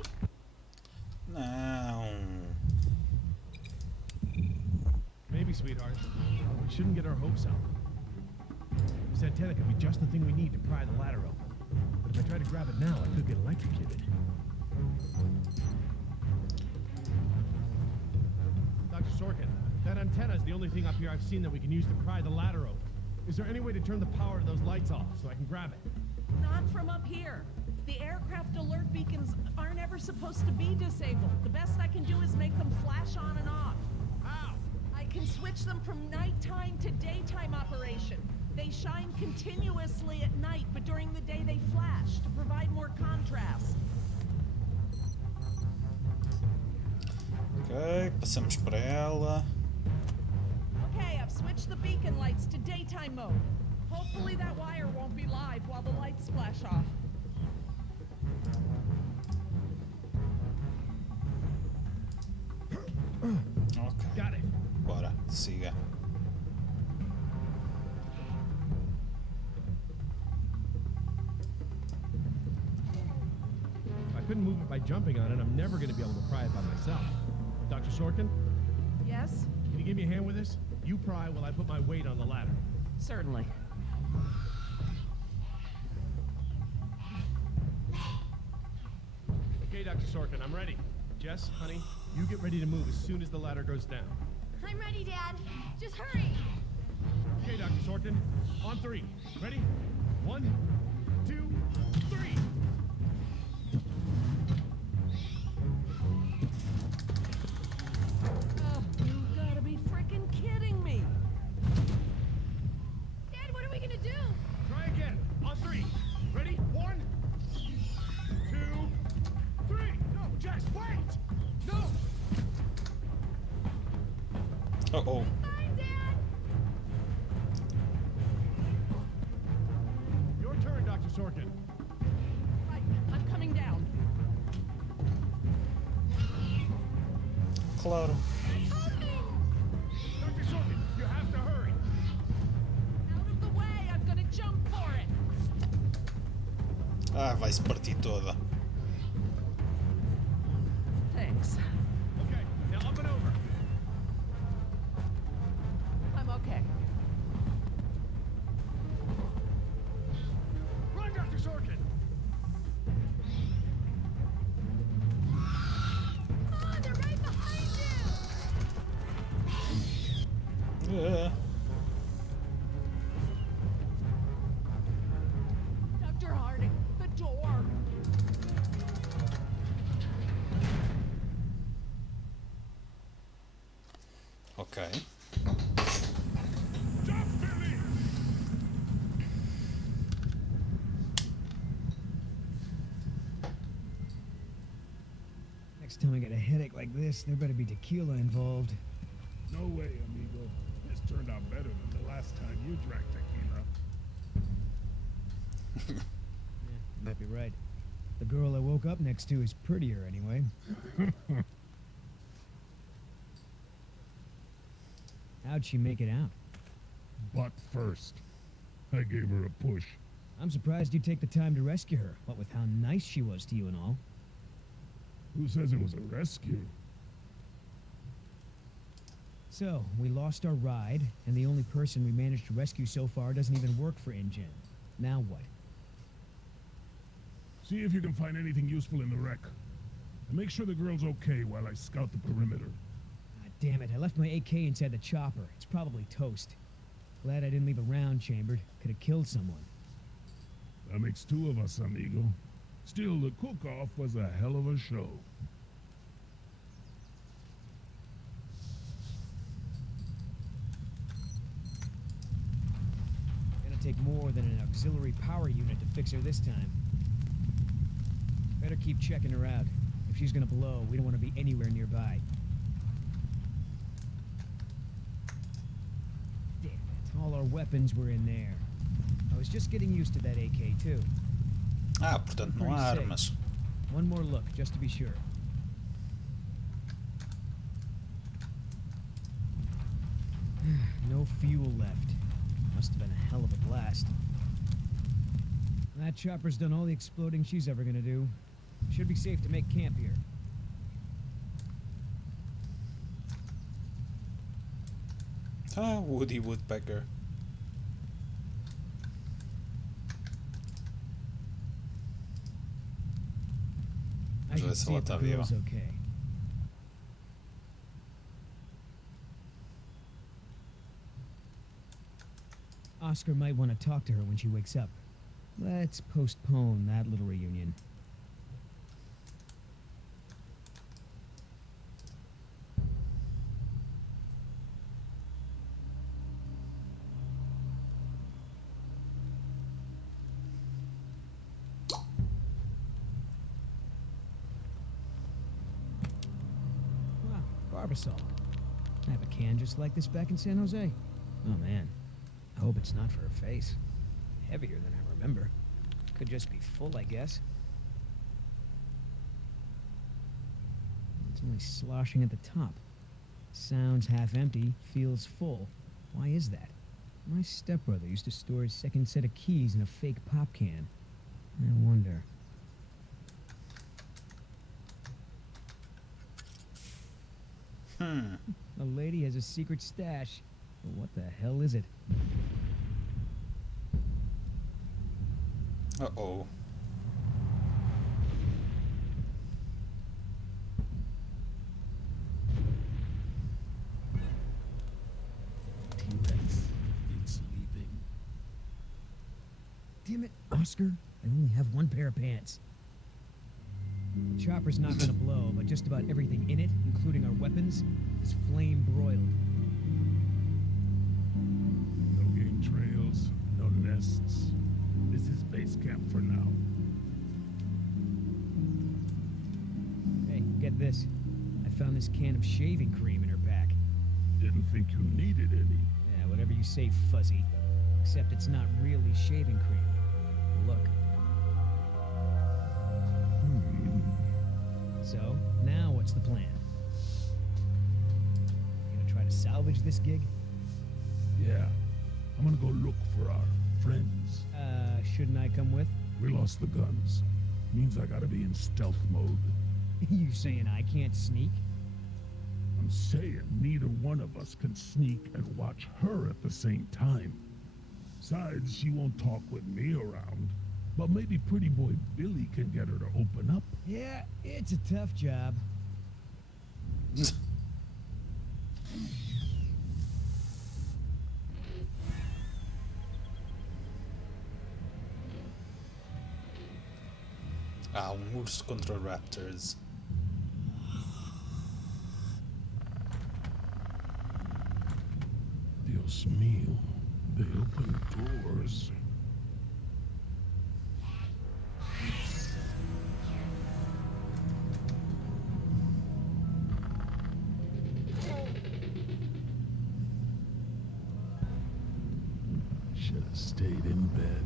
Não. Maybe, sweetheart. But we shouldn't get our hopes up. This antenna could be just the thing we need to pry the ladder open. But if I try to grab it now, I could get electrocuted. Dr. Sorkin, that antenna is the only thing up here I've seen that we can use to pry the ladder open. Is there any way to turn the power to those lights off so I can grab it? Not from up here. The aircraft alert beacons aren't ever supposed to be disabled. The best I can do is make them flash on and off. How? I can switch them from nighttime to daytime operation. They shine continuously at night, but during the day they flash to provide more contrast. Ok, passamos para ela. Okay, I've switched the beacon lights to daytime mode. Hopefully that wire won't be live while the lights flash off. Ok, Got it. bora, siga. If I couldn't move it by jumping on it, I'm never going to be able to pry it by myself. Dr. Sorkin, Yes? can you give me a hand with this? You pry while I put my weight on the ladder. Certainly. Okay, Dr. Sorkin, I'm ready. Jess, honey, you get ready to move as soon as the ladder goes down. I'm ready, Dad. Just hurry. Okay, Dr. Sorkin, on three. Ready? 1, 2, 3. Oh, you gotta be freaking kidding me. Dad, what are we gonna do? Try again. On three. Ready? 1, 2, 3. No, Jess, wait! No! Oh, Fine, Dad. Your turn, Dr. Sorkin. Right, I'm coming down. claro. Dr. Sorkin, you have to hurry. Out of the way, I'm gonna jump for it. Ah, vai-se partir toda. Thanks. Okay, now up and over. I'm okay. Run, Dr. Sorkin! Oh, they're right behind you. Dr. Harding, the door. Ok. Stop, Billy! Next time I get a headache like this, there better be tequila involved. No way, amigo. This turned out better than the last time you drank tequila. You might be right. The girl I woke up next to is prettier anyway. How'd she make it out? Butt first. I gave her a push. I'm surprised you take the time to rescue her, what with how nice she was to you and all. Who says it was a rescue? So, we lost our ride, and the only person we managed to rescue so far doesn't even work for InGen. Now what? See if you can find anything useful in the wreck. And make sure the girl's okay while I scout the perimeter. God damn it, I left my AK inside the chopper. It's probably toast. Glad I didn't leave a round chambered. Could have killed someone. That makes two of us, amigo. Still, the cook-off was a hell of a show. Gonna take more than an auxiliary power unit to fix her this time. Better keep checking her out. If she's gonna blow, we don't want to be anywhere nearby. Damn it, all our weapons were in there. I was just getting used to that AK too. Ah, portanto não há Pretty armas. One more look, just to be sure. No fuel left. Must have been a hell of a blast. That chopper's done all the exploding she's ever gonna do. Should be safe to make camp here. Ah, Woody Woodpecker. I should see if the girl's okay. Oscar might want to talk to her when she wakes up. Let's postpone that little reunion. Wow, Barbasol. I have a can just like this back in San Jose. Oh man, I hope it's not for her face. Heavier than I remember. Could just be full, I guess. It's only sloshing at the top. Sounds half empty, feels full. Why is that? My stepbrother used to store his second set of keys in a fake pop can. I wonder. A lady has a secret stash. But what the hell is it? Uh-oh. T-Rex, it's leaving. Damn it, Oscar. I only have one pair of pants. The chopper's not gonna blow, but just about everything in it, including our weapons, is flame broiled. No game trails, no nests. This is base camp for now. Hey, get this. I found this can of shaving cream in her pack. Didn't think you needed any. Yeah, whatever you say, Fuzzy. Except it's not really shaving cream. Look. So, now what's the plan? You gonna try to salvage this gig? Yeah, I'm gonna go look for our friends. Shouldn't I come with? We lost the guns. Means I gotta be in stealth mode. You saying I can't sneak? I'm saying neither one of us can sneak and watch her at the same time. Besides, she won't talk with me around. But maybe pretty boy Billy can get her to open up. Yeah, it's a tough job. Ah, urso contra raptors. Dios mío, they open doors. Should have stayed in bed.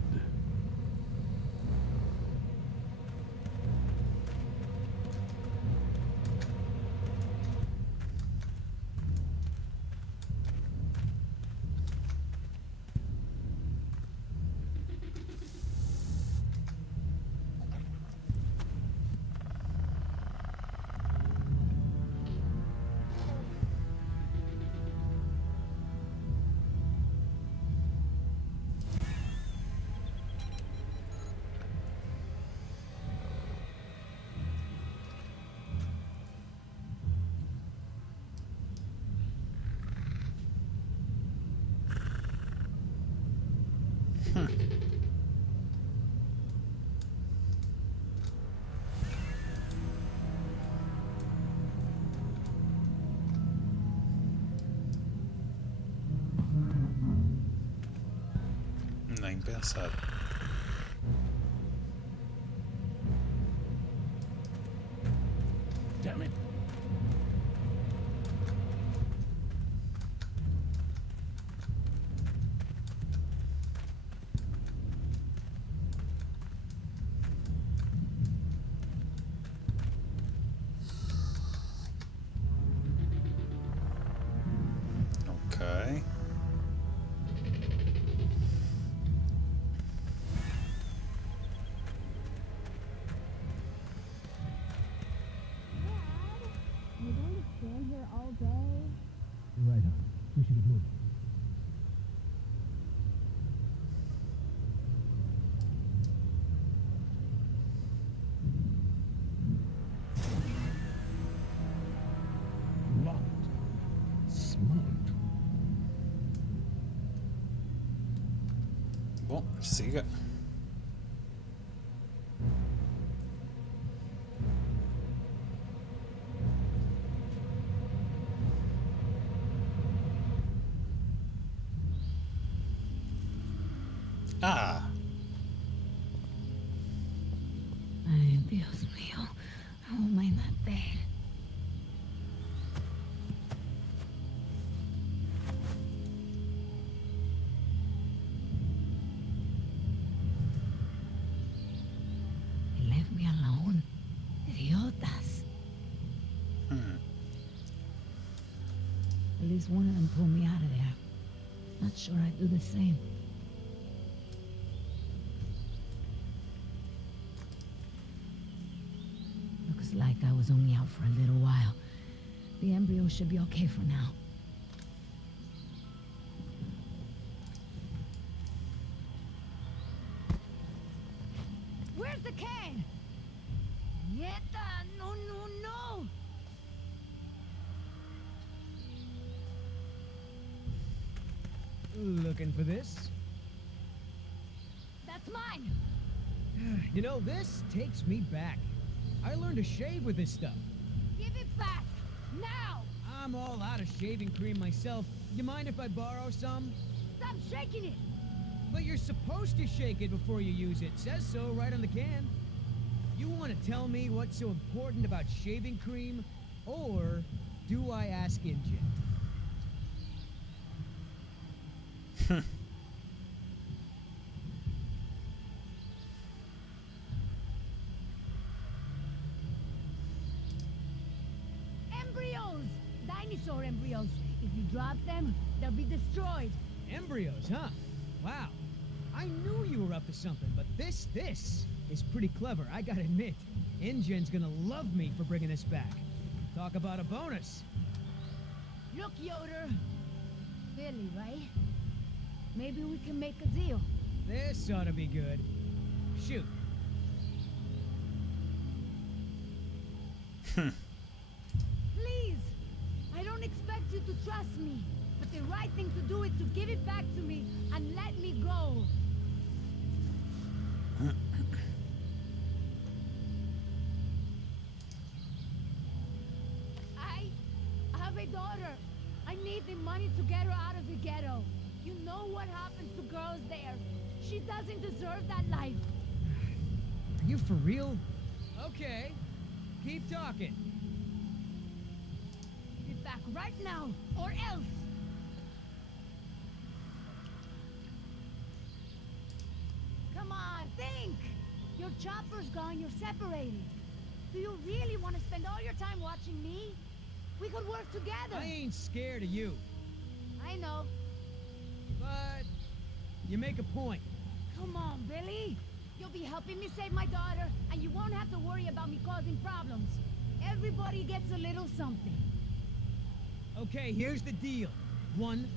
Nem pensar. Damn it. Ok. Locked. Smart. Bom, siga. Ah, Ay, Dios mío. How am I not dead? They left me alone. Idiotas. At least one of them pulled me out of there. Not sure I'd do the same. Looks like I was only out for a little while. The embryo should be okay for now. Where's the can? Nieta, no, no, no! Looking for this? That's mine! You know, this takes me back. I learned to shave with this stuff. Give it back! Now! I'm all out of shaving cream myself. You mind if I borrow some? Stop shaking it! But you're supposed to shake it before you use it. Says so right on the can. You want to tell me what's so important about shaving cream? Or do I ask InGen? Embryos! Dinosaur embryos. If you drop them, they'll be destroyed. Embryos, huh? Wow. I knew you were up to something, but this is pretty clever, I gotta admit. InGen's gonna love me for bringing this back. Talk about a bonus. Look, Yoder. Billy, right? Maybe we can make a deal. This ought to be good. Shoot. Please! I don't expect you to trust me, but the right thing to do is to give it back to me and let me go. I have a daughter. I need the money to get her out of the ghetto. You know what happens to girls there. She doesn't deserve that life. Are you for real? Okay. Keep talking. Give it back right now, or else. Come on, think! Your chopper's gone, you're separated. Do you really want to spend all your time watching me? We could work together. I ain't scared of you, I know. but you make a point. Come on, Billy. You'll be helping me save my daughter, and you won't have to worry about me causing problems. Everybody gets a little something. Okay, here's the deal. One,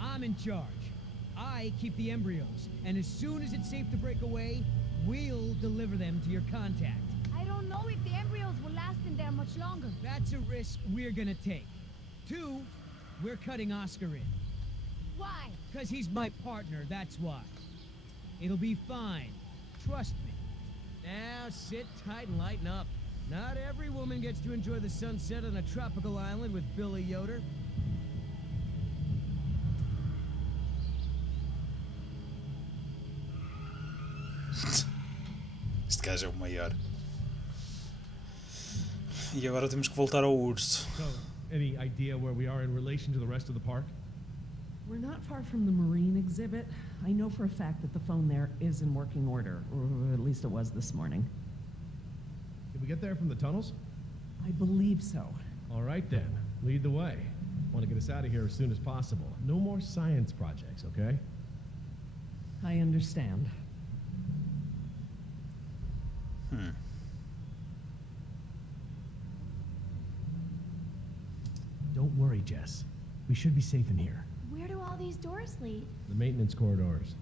I'm in charge. I keep the embryos, and as soon as it's safe to break away, we'll deliver them to your contact. I don't know if the embryos will last in there much longer. That's a risk we're gonna take. Two, we're cutting Oscar in. Why? Because he's my partner, that's why. It'll be fine. Trust me. Now sit tight and lighten up. Not every woman gets to enjoy the sunset on a tropical island with Billy Yoder. Este gajo é o maior. E agora temos que voltar ao urso. So, any idea where we are in relation to the rest of the park? We're not far from the marine exhibit. I know for a fact that the phone there is in working order, or at least it was this morning. Did we get there from the tunnels? I believe so. All right then, lead the way. Want to get us out of here as soon as possible. No more science projects, okay? I understand. Don't worry, Jess. We should be safe in here. Where do all these doors lead? The maintenance corridors.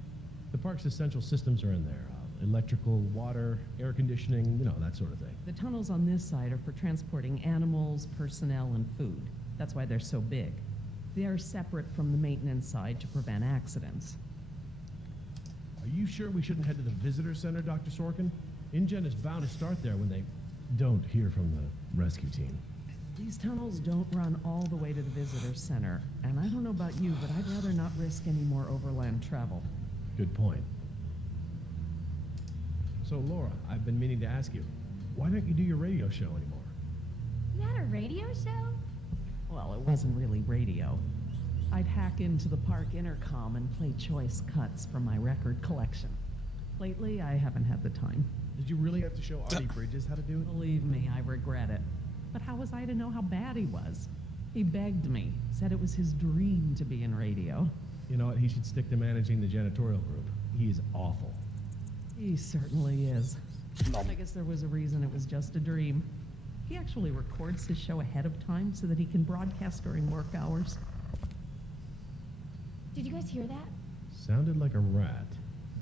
The park's essential systems are in there. Electrical, water, air conditioning, you know, that sort of thing. The tunnels on this side are for transporting animals, personnel, and food. That's why they're so big. They are separate from the maintenance side to prevent accidents. Are you sure we shouldn't head to the visitor center, Dr. Sorkin? InGen is bound to start there when they don't hear from the rescue team. These tunnels don't run all the way to the visitor center, and I don't know about you, but I'd rather not risk any more overland travel. Good point. So, Laura, I've been meaning to ask you, why don't you do your radio show anymore? You had a radio show? Well, it wasn't really radio. I'd hack into the park intercom and play choice cuts from my record collection. Lately, I haven't had the time. Did you really have to show Artie Bridges how to do it? Believe me, I regret it. But how was I to know how bad he was? He begged me, said it was his dream to be in radio. You know what? He should stick to managing the janitorial group. He is awful. He certainly is. Nom. I guess there was a reason it was just a dream. He actually records his show ahead of time so that he can broadcast during work hours. Did you guys hear that? Sounded like a rat.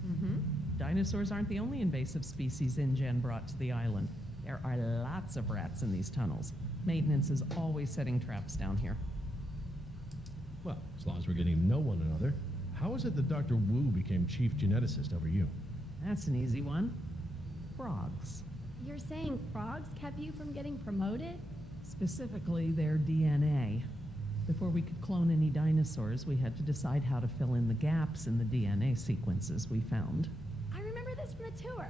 Mm-hmm. Dinosaurs aren't the only invasive species InGen brought to the island. There are lots of rats in these tunnels. Maintenance is always setting traps down here. Well, as long as we're getting to know one another, how is it that Dr. Wu became chief geneticist over you? That's an easy one. Frogs. You're saying frogs kept you from getting promoted? Specifically, their DNA. Before we could clone any dinosaurs, we had to decide how to fill in the gaps in the DNA sequences we found. I remember this from the tour.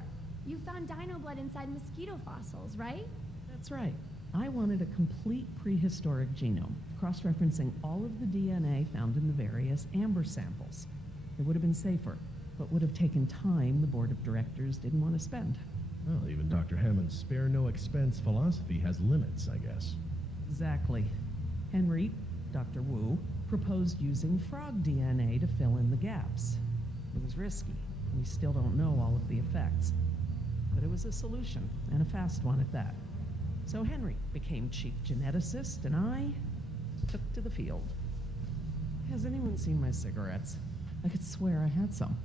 You found dino blood inside mosquito fossils, right? That's right. I wanted a complete prehistoric genome, cross-referencing all of the DNA found in the various amber samples. It would have been safer, but would have taken time the board of directors didn't want to spend. Well, even Dr. Hammond's spare no expense philosophy has limits, I guess. Exactly. Henry, Dr. Wu, proposed using frog DNA to fill in the gaps. It was risky. We still don't know all of the effects. But it was a solution, and a fast one at that. So Henry became chief geneticist, and I took to the field. Has anyone seen my cigarettes? I could swear I had some.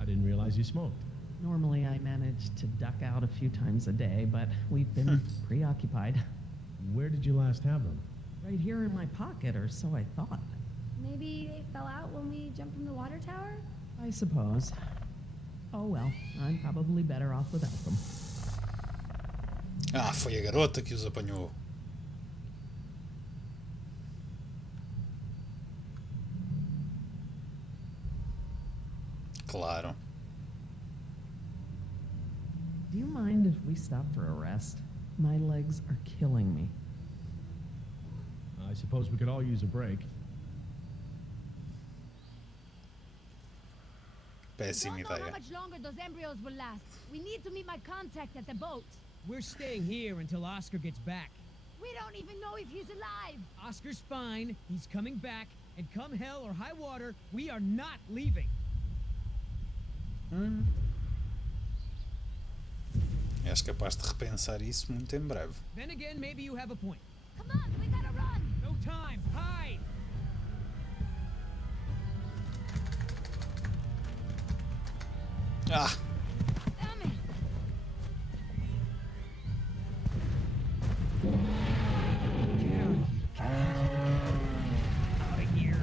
I didn't realize you smoked. Normally I manage to duck out a few times a day, but we've been preoccupied. Where did you last have them? Right here in my pocket, or so I thought. Maybe they fell out when we jumped from the water tower? I suppose. Oh well, I'm probably better off without them. Ah, foi a garota que os apanhou. Claro. Do you mind if we stop for a rest? My legs are killing me. I suppose we could all use a break. Péssima Don't know how ideia. much longer those embryos will last. We need to meet my contact at the boat. We're staying here until Oscar gets back. We don't even know if he's alive. Oscar's fine, he's coming back, and come hell or high water, we are not leaving. És capaz de repensar isso muito em breve. Then again, maybe you have a point. Come on, we gotta run. No time, hide! Ah! Damn it. Out of here.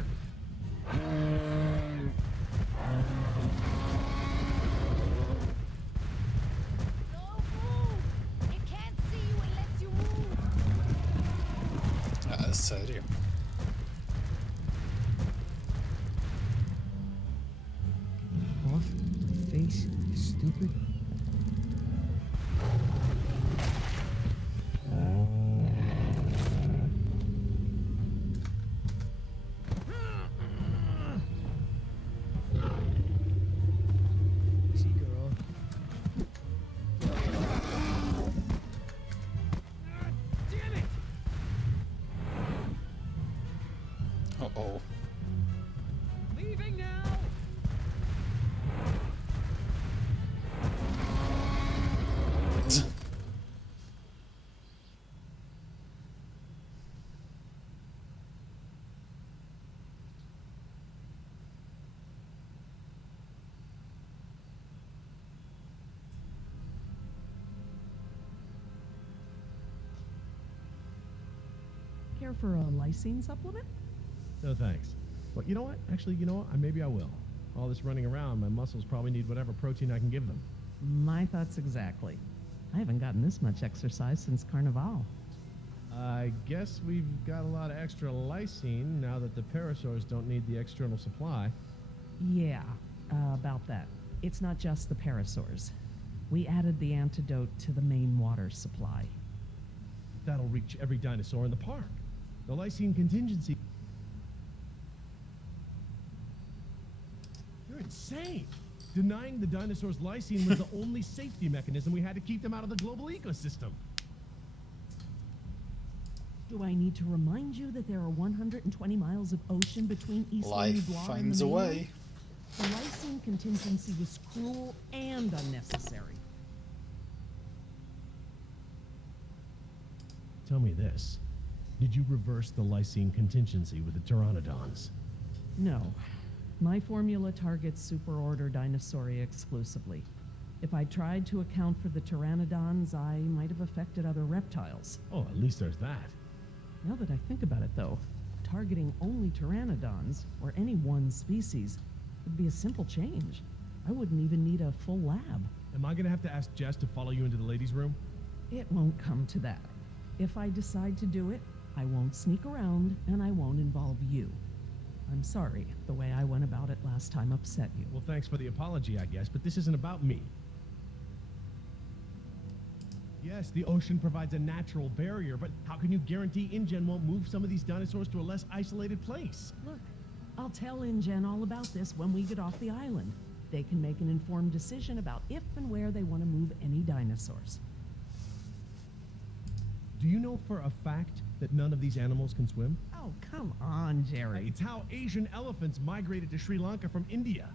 Don't move. It can't see you unless you move. Ah, sério? Off my face, you stupid. Easy, girl. Damn it! Oh. Leaving now! care for a lysine supplement? No thanks. But you know what? Actually, you know what? Maybe I will. All this running around, my muscles probably need whatever protein I can give them. My thoughts exactly. I haven't gotten this much exercise since Carnival. I guess we've got a lot of extra lysine now that the parasaurs don't need the external supply. Yeah, about that. It's not just the parasaurs. We added the antidote to the main water supply. That'll reach every dinosaur in the park. The lysine contingency... You're insane! Denying the dinosaurs lysine was the only safety mechanism we had to keep them out of the global ecosystem. Do I need to remind you that there are 120 miles of ocean between East Life Nublar and finds the a mainland? way. The lysine contingency was cruel and unnecessary. Tell me this. Did you reverse the lysine contingency with the pteranodons? No. My formula targets superorder Dinosauria exclusively. If I tried to account for the pteranodons, I might have affected other reptiles. Oh, at least there's that. Now that I think about it, though, targeting only pteranodons, or any one species, would be a simple change. I wouldn't even need a full lab. Am I gonna have to ask Jess to follow you into the ladies' room? It won't come to that. If I decide to do it, I won't sneak around, and I won't involve you. I'm sorry, the way I went about it last time upset you. Well, thanks for the apology, I guess, but this isn't about me. Yes, the ocean provides a natural barrier, but how can you guarantee InGen won't move some of these dinosaurs to a less isolated place? Look, I'll tell InGen all about this when we get off the island. They can make an informed decision about if and where they want to move any dinosaurs. Do you know for a fact that none of these animals can swim? Oh, come on, Jerry. It's how Asian elephants migrated to Sri Lanka from India.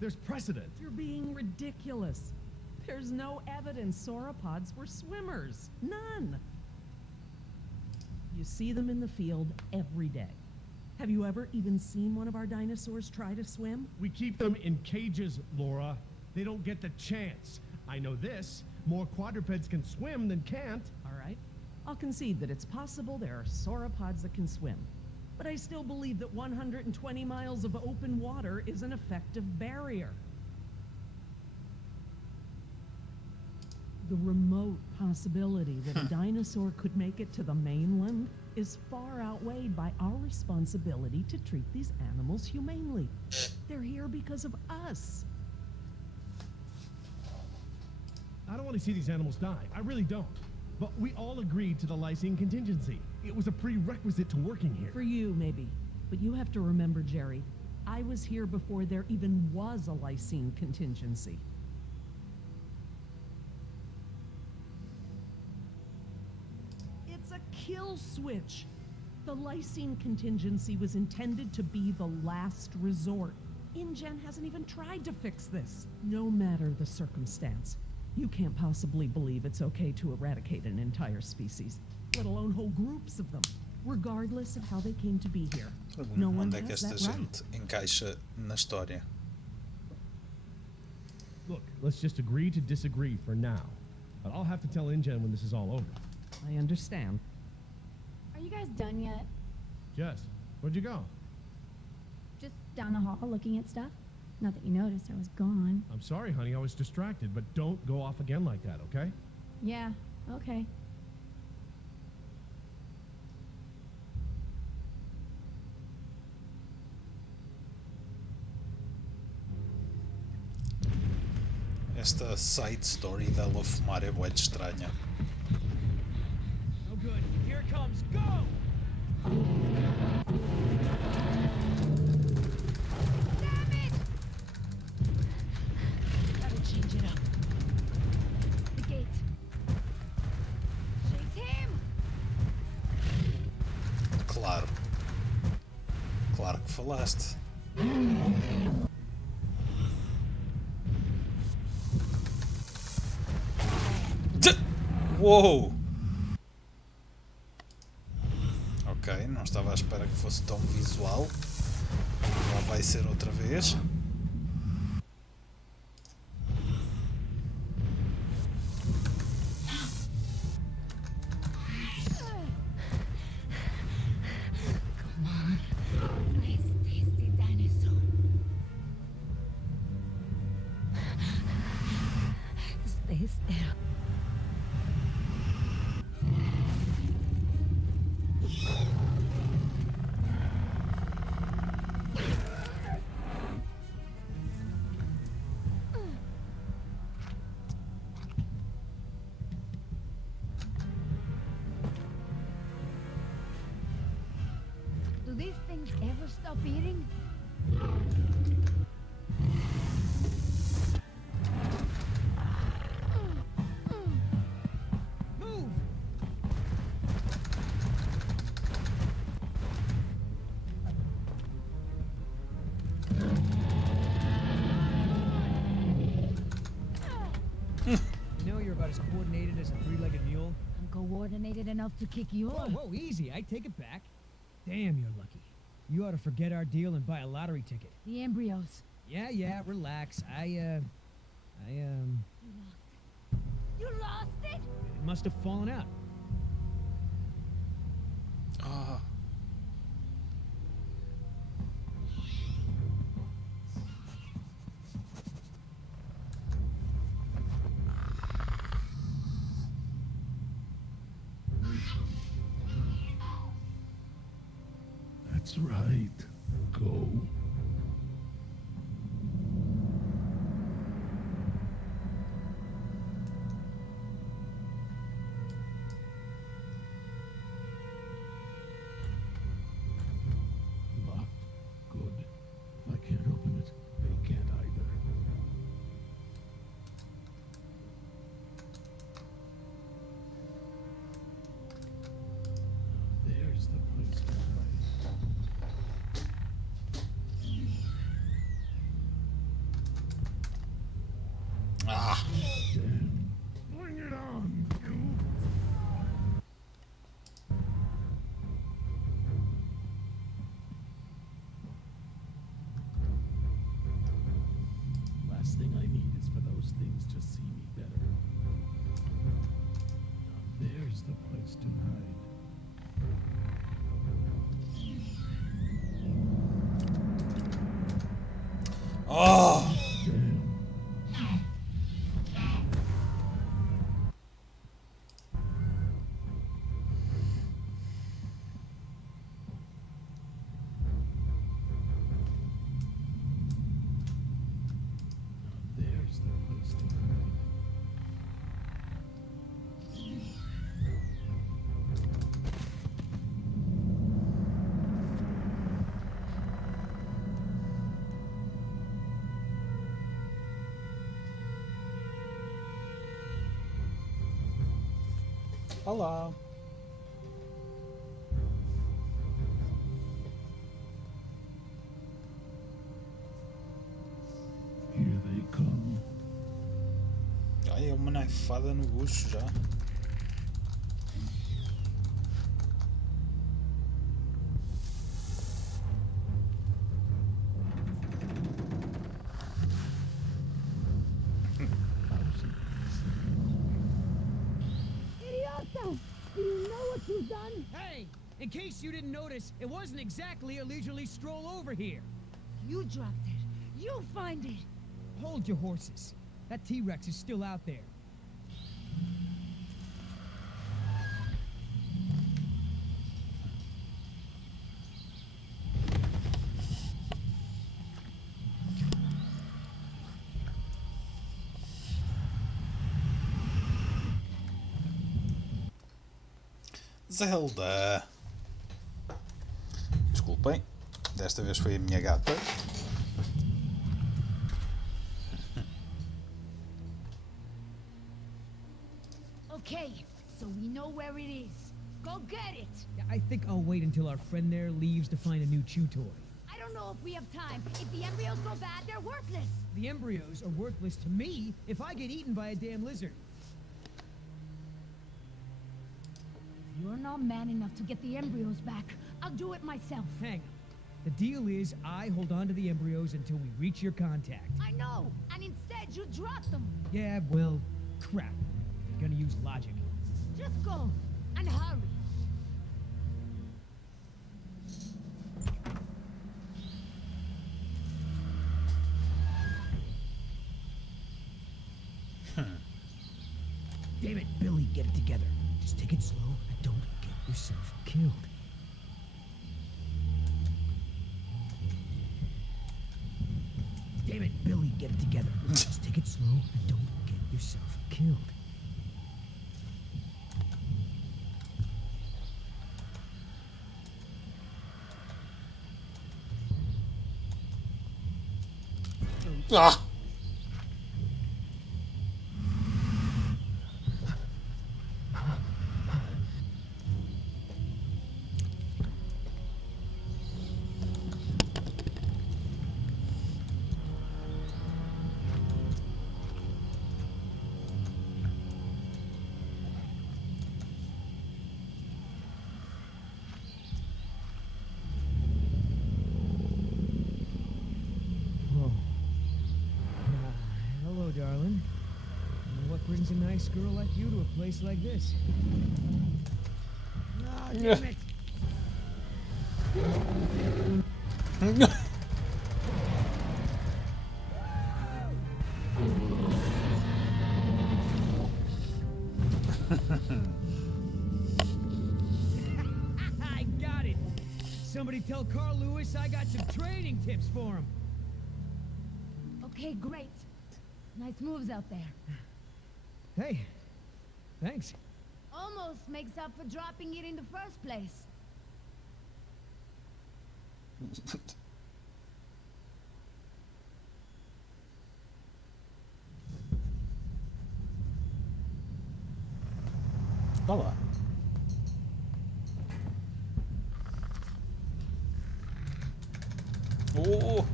There's precedent. You're being ridiculous. There's no evidence sauropods were swimmers. None. You see them in the field every day. Have you ever even seen one of our dinosaurs try to swim? We keep them in cages, Laura. They don't get the chance. I know this. More quadrupeds can swim than can't. All right. I'll concede that it's possible there are sauropods that can swim. But I still believe that 120 miles of open water is an effective barrier. The remote possibility that a dinosaur could make it to the mainland is far outweighed by our responsibility to treat these animals humanely. They're here because of us. I don't want to see these animals die. I really don't. But we all agreed to the lysine contingency. It was a prerequisite to working here. For you, maybe. But you have to remember, Jerry, I was here before there even was a lysine contingency. It's a kill switch. The lysine contingency was intended to be the last resort. InGen hasn't even tried to fix this. No matter the circumstance, you can't possibly believe it's okay to eradicate an entire species, let alone whole groups of them, regardless of how they came to be here. No one Onde é que has esta that right. gente encaixa na história? Look, let's just agree to disagree for now. But I'll have to tell InGen when this is all over. I understand. Are you guys done yet? Jess, where'd you go? Just down the hall looking at stuff? Not that you noticed I was gone. I'm sorry, honey, I was distracted, but don't go off again like that, okay? Yeah, okay. Esta side story dela fumar é bué de estranha. Oh, good. Here it comes. Go! Damn it! Gotta change it up. The gate. Chase him! Claro. Claro que falaste. Uou! Ok, não estava à espera que fosse tão visual. Lá vai ser outra vez. stop eating? Move! You know you're about as coordinated as a three-legged mule. I'm coordinated enough to kick you Whoa, off. whoa, easy. I take it back. Damn, you're lucky. You ought to forget our deal and buy a lottery ticket. The embryos. Yeah, relax. You lost it? It must have fallen out. Ah. That's right. Go. Locked. Good. If I can't open it, they can't either. Now there's the place to hide. Ah. Damn. Bring it on, you. Last thing I need is for those things to see me better. Now there's the place to hide. Oh. Damn. Now there's the place to hide. Olá. Here they come. Ai, é uma naifada no bucho já. Idiota! Do you know what you've done? Hey, in case you didn't notice, it wasn't exactly a leisurely stroll over here. You dropped it. You find it. Hold your horses. That T-Rex is still out there. Zelda. Desculpem, desta vez foi a minha gata. Okay, so we know where it is. Go get it. I think I'll wait until our friend there leaves to find a new chew toy. I don't know if we have time. If the embryos go bad, they're worthless. The embryos are worthless to me if I get eaten by a damn lizard. You're not man enough to get the embryos back. I'll do it myself. Hang on. The deal is I hold on to the embryos until we reach your contact. I know, and instead you drop them. Yeah, well, crap. You're gonna use logic. Just go, and hurry. Damn it, Billy, get it together. Just take it slow and don't get yourself killed. Damn it, Billy, get it together. Just take it slow and don't get yourself killed. Ah! Oh. Hello, darling. What brings a nice girl like you to a place like this? Ah, damn it! I got it! Somebody tell Carl Lewis I got some training tips for him. Okay, great. Nice moves out there. Hey, thanks. Almost makes up for dropping it in the first place. Olá. Oh!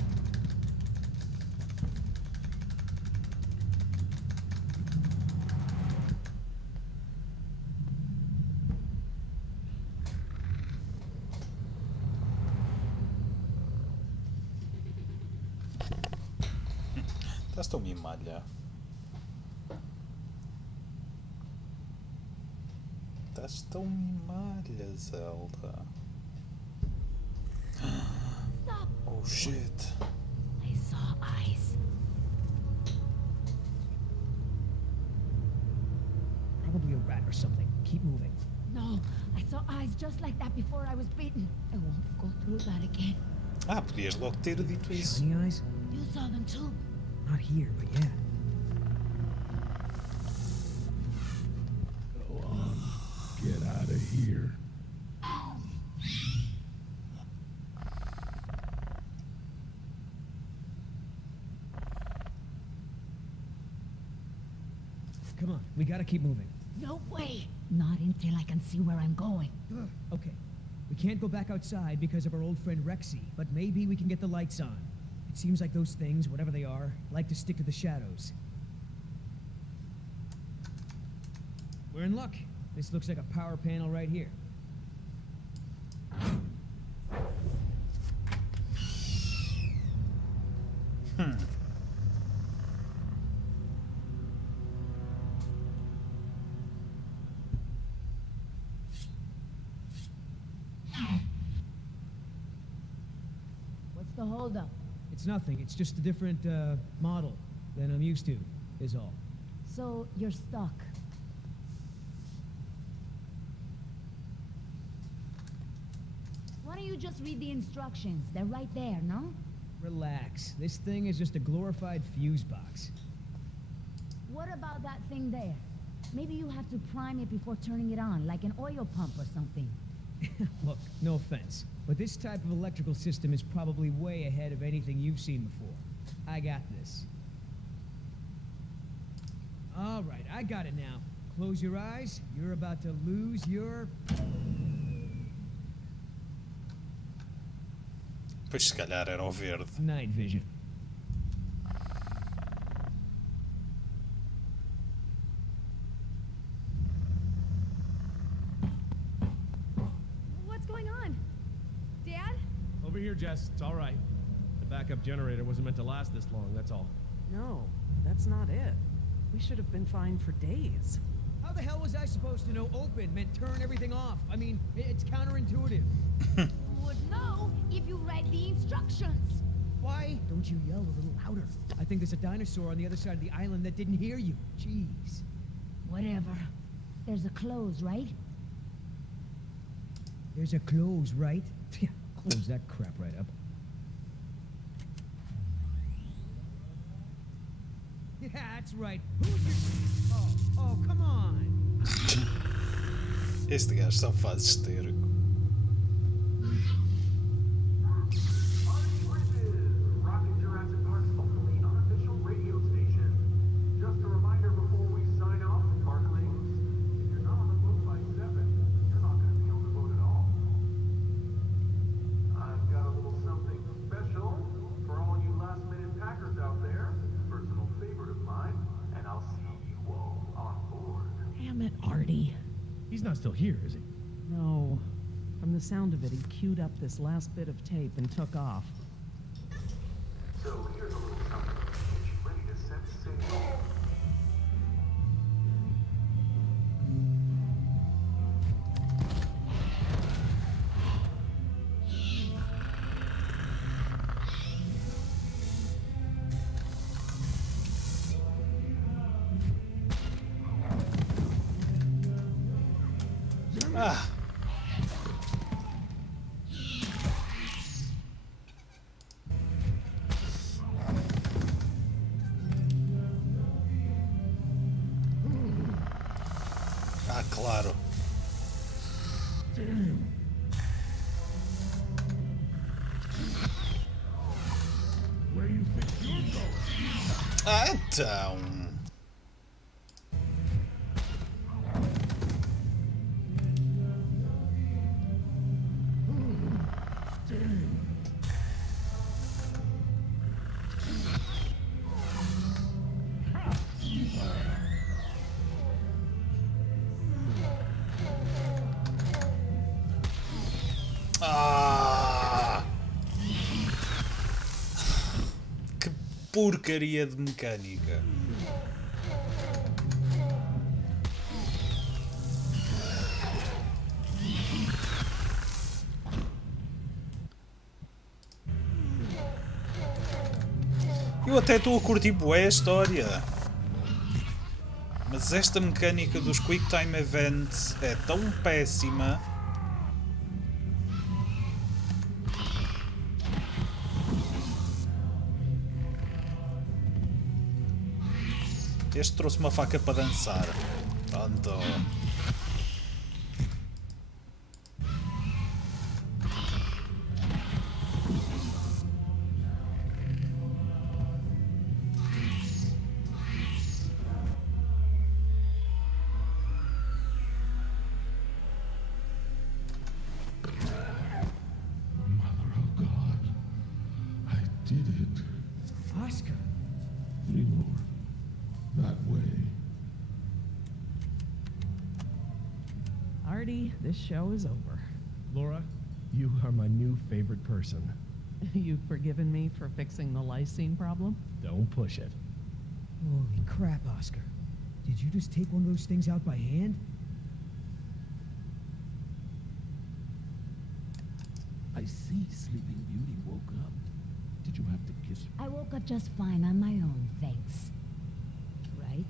Estás tão mimalha. Estás tão mimalha, Zelda. Stop! Oh shit. I saw eyes. Probably a rat or something. Keep moving. No, I saw eyes just like that before I was bitten. I won't go through that again. Ah, podias logo ter dito isso. Shiny eyes? You saw them too. Not here, but yeah. Go on. Get out of here. Come on, we gotta keep moving. No way. Not until I can see where I'm going. Okay, we can't go back outside because of our old friend Rexy, but maybe we can get the lights on. It seems like those things, whatever they are, like to stick to the shadows. We're in luck. This looks like a power panel right here. What's the holdup? It's nothing. It's just a different, model than I'm used to, is all. So you're stuck. Why don't you just read the instructions? They're right there, no? Relax. This thing is just a glorified fuse box. What about that thing there? Maybe you have to prime it before turning it on, like an oil pump or something. Look, no offense, but this type of electrical system is probably way ahead of anything you've seen before. I got this. All right, I got it now. Close your eyes. You're about to lose your... Pois se calhar era o verde. night vision. What's going on? Dad? Over here, Jess. It's all right. The backup generator wasn't meant to last this long, that's all. No, that's not it. We should have been fine for days. How the hell was I supposed to know open meant turn everything off? I mean, it's counterintuitive. Would know if you read the instructions. Why don't you yell a little louder? I think there's a dinosaur on the other side of the island that didn't hear you. Jeez. Whatever. There's a close, right? There's a close, right? Close that crap right up. Yeah, that's right. Who's your... Oh, come on. Este gajo só faz histérico. Rocking Jurassic Park, hopefully on not still here, is he? No. From the sound of it, he queued up this last bit of tape and took off. So here's a little something to get you ready to set sail. Ah. Ah, claro. Where you think you're going? Ah, então. Ah! Que porcaria de mecânica. Eu até estou a curtir bué a história. Mas esta mecânica dos Quick Time Events é tão péssima. Este trouxe uma faca para dançar. Pronto. Mother of God, I did it. Oscar. Lord, that way. Artie, this show is over. Laura, you are my new favorite person. You've forgiven me for fixing the lysine problem? Don't push it. Holy crap, Oscar. Did you just take one of those things out by hand? I see Sleeping Beauty woke up. Did you have to kiss her? I woke up just fine on my own, thanks. Right?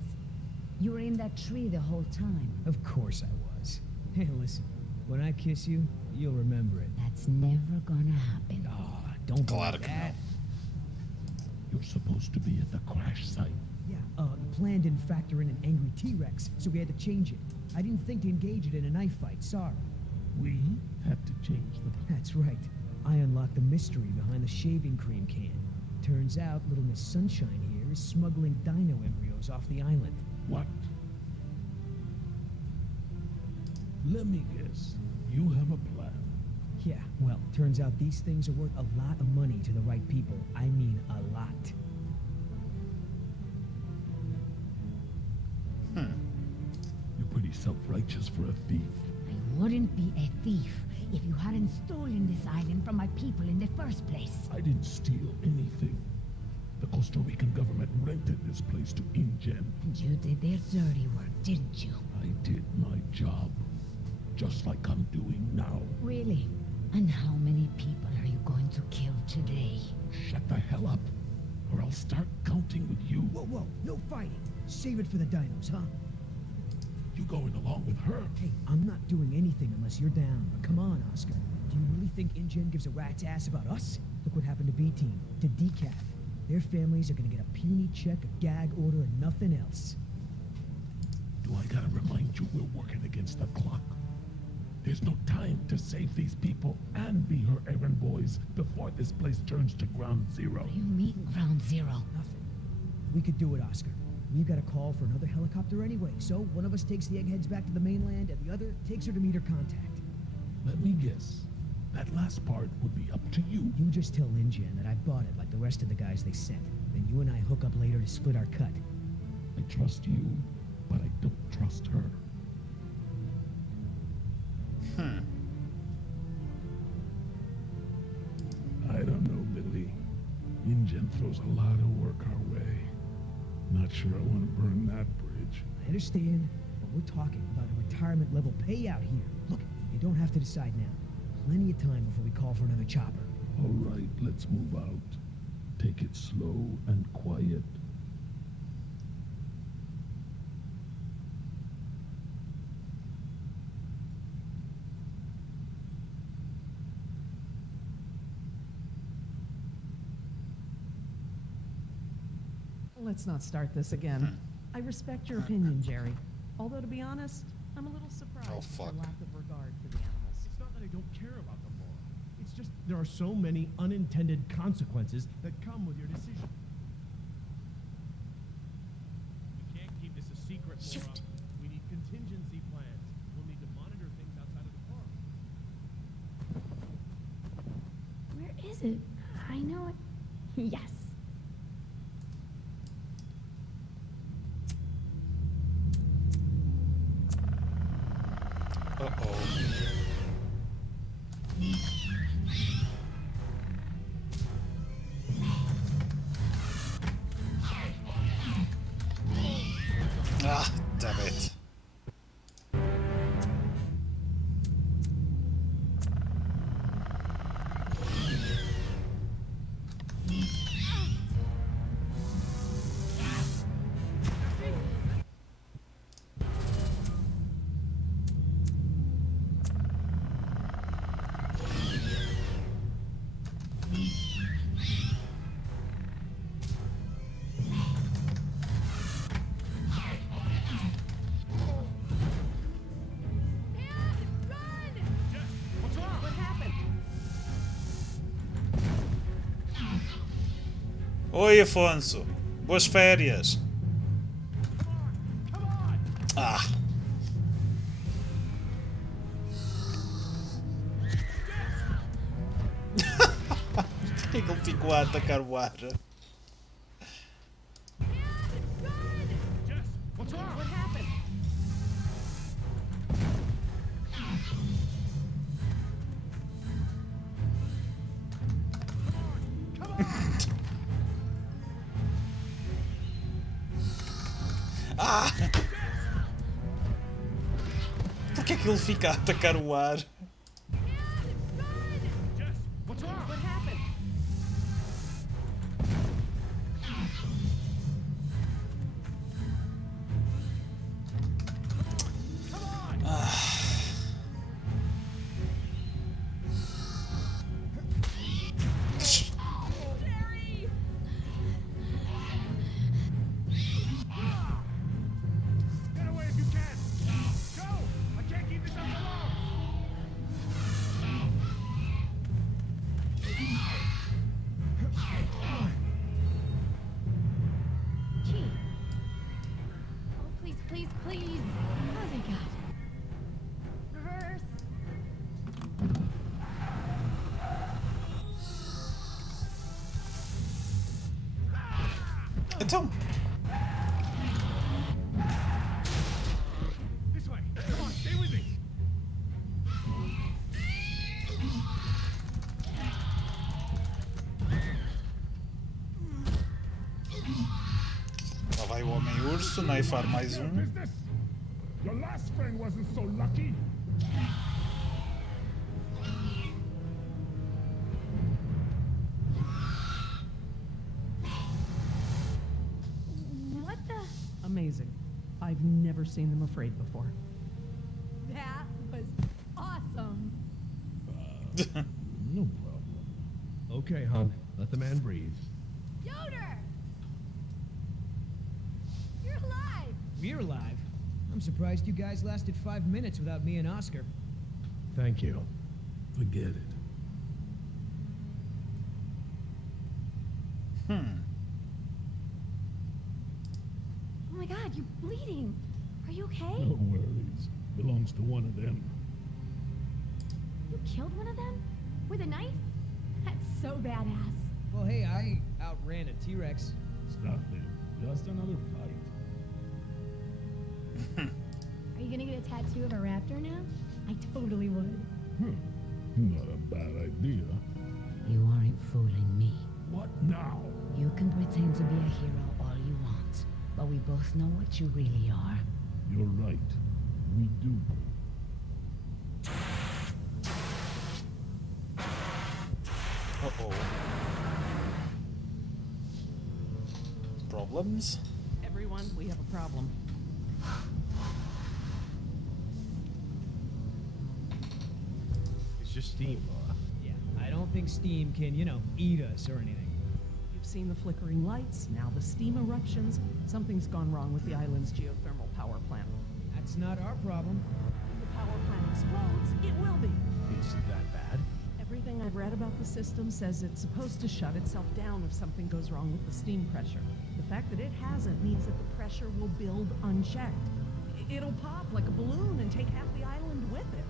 You were in that tree the whole time. Of course I was. Hey, listen. When I kiss you, you'll remember it. That's never gonna happen. Ah, don't do Claro que that. You're supposed to be at the crash site. Yeah, the plan didn't factor in an angry T-Rex, so we had to change it. I didn't think to engage it in a knife fight, sorry. We had to change the plan. That's right. I unlocked the mystery behind the shaving cream can. Turns out Little Miss Sunshine here is smuggling dino embryos off the island. What? Let me guess. You have a plan. Yeah, well, turns out these things are worth a lot of money to the right people. I mean, a lot. You're pretty self-righteous for a thief. I wouldn't be a thief if you hadn't stolen this island from my people in the first place. I didn't steal anything. The Costa Rican government rented this place to InGen. You did their dirty work, didn't you? I did my job. Just like I'm doing now. Really? And how many people are you going to kill today? Shut the hell up, or I'll start counting with you. Whoa, whoa, no fighting. Save it for the dinos, huh? You going along with her? Hey, I'm not doing anything unless you're down. Come on, Oscar. Do you really think InGen gives a rat's ass about us? Look what happened to B-Team, to Decaf. Their families are gonna get a puny check, a gag order, and nothing else. Do I gotta remind you we're working against the clock? There's no time to save these people and be her errand boys before this place turns to ground zero. What do you mean, ground zero? Nothing. We could do it, Oscar. We've got a call for another helicopter anyway, so one of us takes the eggheads back to the mainland, and the other takes her to meet her contact. Let me guess. That last part would be up to you. You just tell InGen that I bought it like the rest of the guys they sent. Then you and I hook up later to split our cut. I trust you, but I don't trust her. I don't know, Billy. InGen throws a lot of work our way. Not sure I want to burn that bridge. I understand, but we're talking about a retirement level payout here. Look, you don't have to decide now. Plenty of time before we call for another chopper. All right, let's move out. Take it slow and quiet. Let's not start this again. I respect your opinion, Jerry. Although, to be honest, I'm a little surprised Oh, at fuck. your lack of regard for the animals. It's not that I don't care about them, Laura. It's just there are so many unintended consequences that come with your decision. We can't keep this a secret, Laura. Shoot. We need contingency plans. We'll need to monitor things outside of the park. Where is it? I know it. Yes. Uh-oh. Ah, damn it. What happened? Oi, Afonso. Boas férias. Ah. Por que ele ficou a atacar o ar? What's wrong? What happened? Ah! Por que ele fica a atacar o ar? What's wrong? What happened? Get away if you can! Go! I can't keep this up alone! Gee. Oh, please, please, please. Oh, thank God. Reverse. Então, This way! Come on, stay with me! lá vai o Homem-Urso naifar mais um. Business? Your last friend wasn't so lucky. What the? Amazing. I've never seen them afraid before. That was awesome. No problem. Okay, hon. Let the man breathe. Yoder! You're alive! We're alive. I'm surprised you guys lasted 5 minutes without me and Oscar. Thank you. Forget it. Oh my God, you're bleeding. Are you okay? No worries. Belongs to one of them. You killed one of them? With a knife? That's so badass. Well, hey, I outran a T-Rex. Stop it. Just another fight. Are you gonna get a tattoo of a raptor now? I totally would. Not a bad idea. You aren't fooling me. What now? You can pretend to be a hero all you want, but we both know what you really are. You're right. We do. Uh-oh. Problems? Everyone, we have a problem. It's just steam, Laura. Yeah, I don't think steam can, eat us or anything. You've seen the flickering lights, now the steam eruptions. Something's gone wrong with the island's geothermal power plant. That's not our problem. When the power plant explodes, it will be. It's that bad? Everything I've read about the system says it's supposed to shut itself down if something goes wrong with the steam pressure. The fact that it hasn't means that the pressure will build unchecked. It'll pop like a balloon and take half the island with it.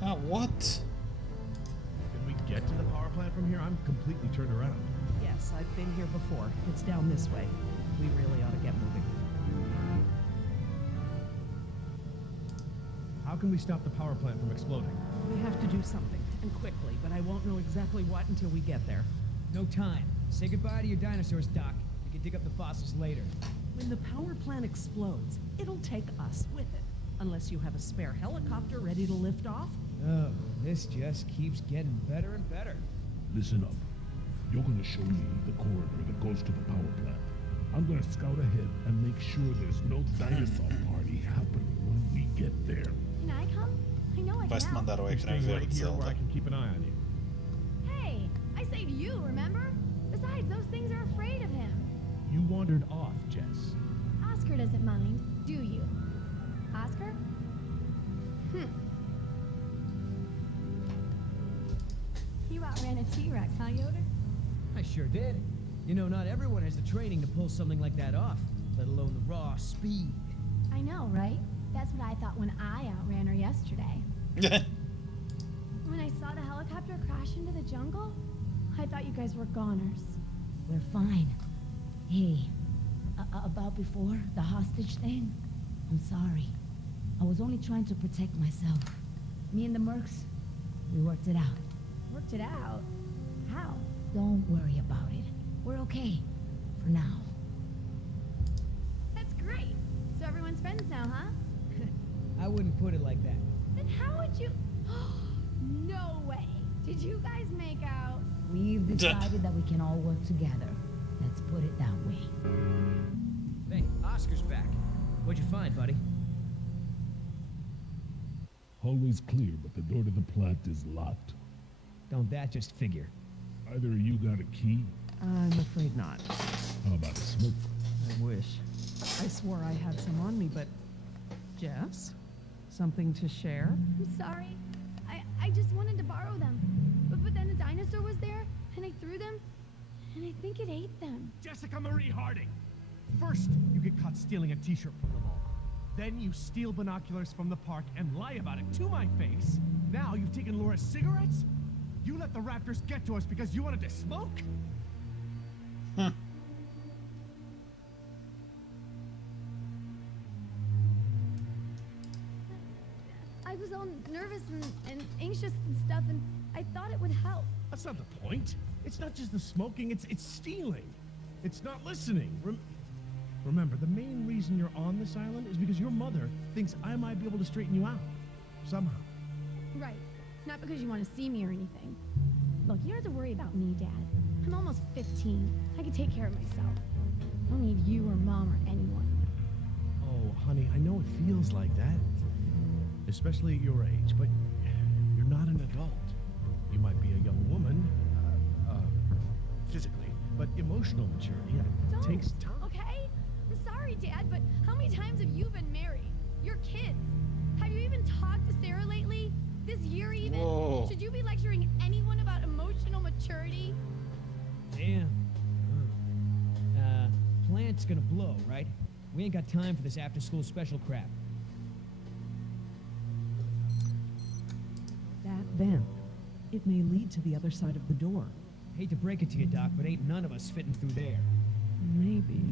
What? Can we get to the power plant from here? I'm completely turned around. Yes, I've been here before. It's down this way. We really ought to get moving. How can we stop the power plant from exploding? We have to do something, and quickly, but I won't know exactly what until we get there. No time. Say goodbye to your dinosaurs, Doc. We can dig up the fossils later. When the power plant explodes, it'll take us with it. Unless you have a spare helicopter ready to lift off. Oh, this just keeps getting better and better. Listen up. You're gonna show me the corridor that goes to the power plant. I'm gonna scout ahead and make sure there's no dinosaur party happening when we get there. Can I come? I know I Vais-te can help. mandar ao You ecrã stay right verde, here where Zelda. I can keep an eye on you. Hey, I saved you, remember? Besides, those things are afraid of him. You wandered off, Jess. Oscar doesn't mind, do you? Oscar? You outran a T-Rex, huh, Yoder? I sure did. Not everyone has the training to pull something like that off, let alone the raw speed. I know, right? That's what I thought when I outran her yesterday. When I saw the helicopter crash into the jungle, I thought you guys were goners. We're fine. Hey, about before, the hostage thing? I'm sorry. I was only trying to protect myself. Me and the mercs, we worked it out. Worked it out? How? Don't worry about it. We're okay. For now. That's great. So everyone's friends now, huh? I wouldn't put it like that. Then how would you... No way. Did you guys make out? We've decided that we can all work together. Let's put it that way. Hey, Oscar's back. What'd you find, buddy? Hallway's clear, but the door to the plant is locked. Don't that just figure? Either of you got a key? I'm afraid not. How about a smoke? I wish. I swore I had some on me, but... Jess? Something to share? I'm sorry. I just wanted to borrow them. But then a dinosaur was there, and I threw them, and I think it ate them. Jessica Marie Harding! First, you get caught stealing a t-shirt from the mall. Then you steal binoculars from the park and lie about it to my face. Now you've taken Laura's cigarettes? You let the raptors get to us because you wanted to smoke? I was all nervous and anxious and stuff, and I thought it would help. That's not the point. It's not just the smoking, it's stealing. It's not listening. Remember, the main reason you're on this island is because your mother thinks I might be able to straighten you out. Somehow. Right. Not because you want to see me or anything. Look, you don't have to worry about me, Dad. I'm almost 15. I can take care of myself. I don't need you or Mom or anyone. Oh, honey, I know it feels like that. Especially at your age, but you're not an adult. You might be a young woman, physically, but emotional maturity, Don't, takes time. okay? I'm sorry, Dad, but how many times have you been married? You're kids. Have you even talked to Sarah lately? This year even? Whoa. Should you be lecturing anyone about emotional maturity? Damn. Plant's gonna blow, right? We ain't got time for this after-school special crap. That vent. It may lead to the other side of the door. Hate to break it to you, Doc, but ain't none of us fitting through there. Maybe.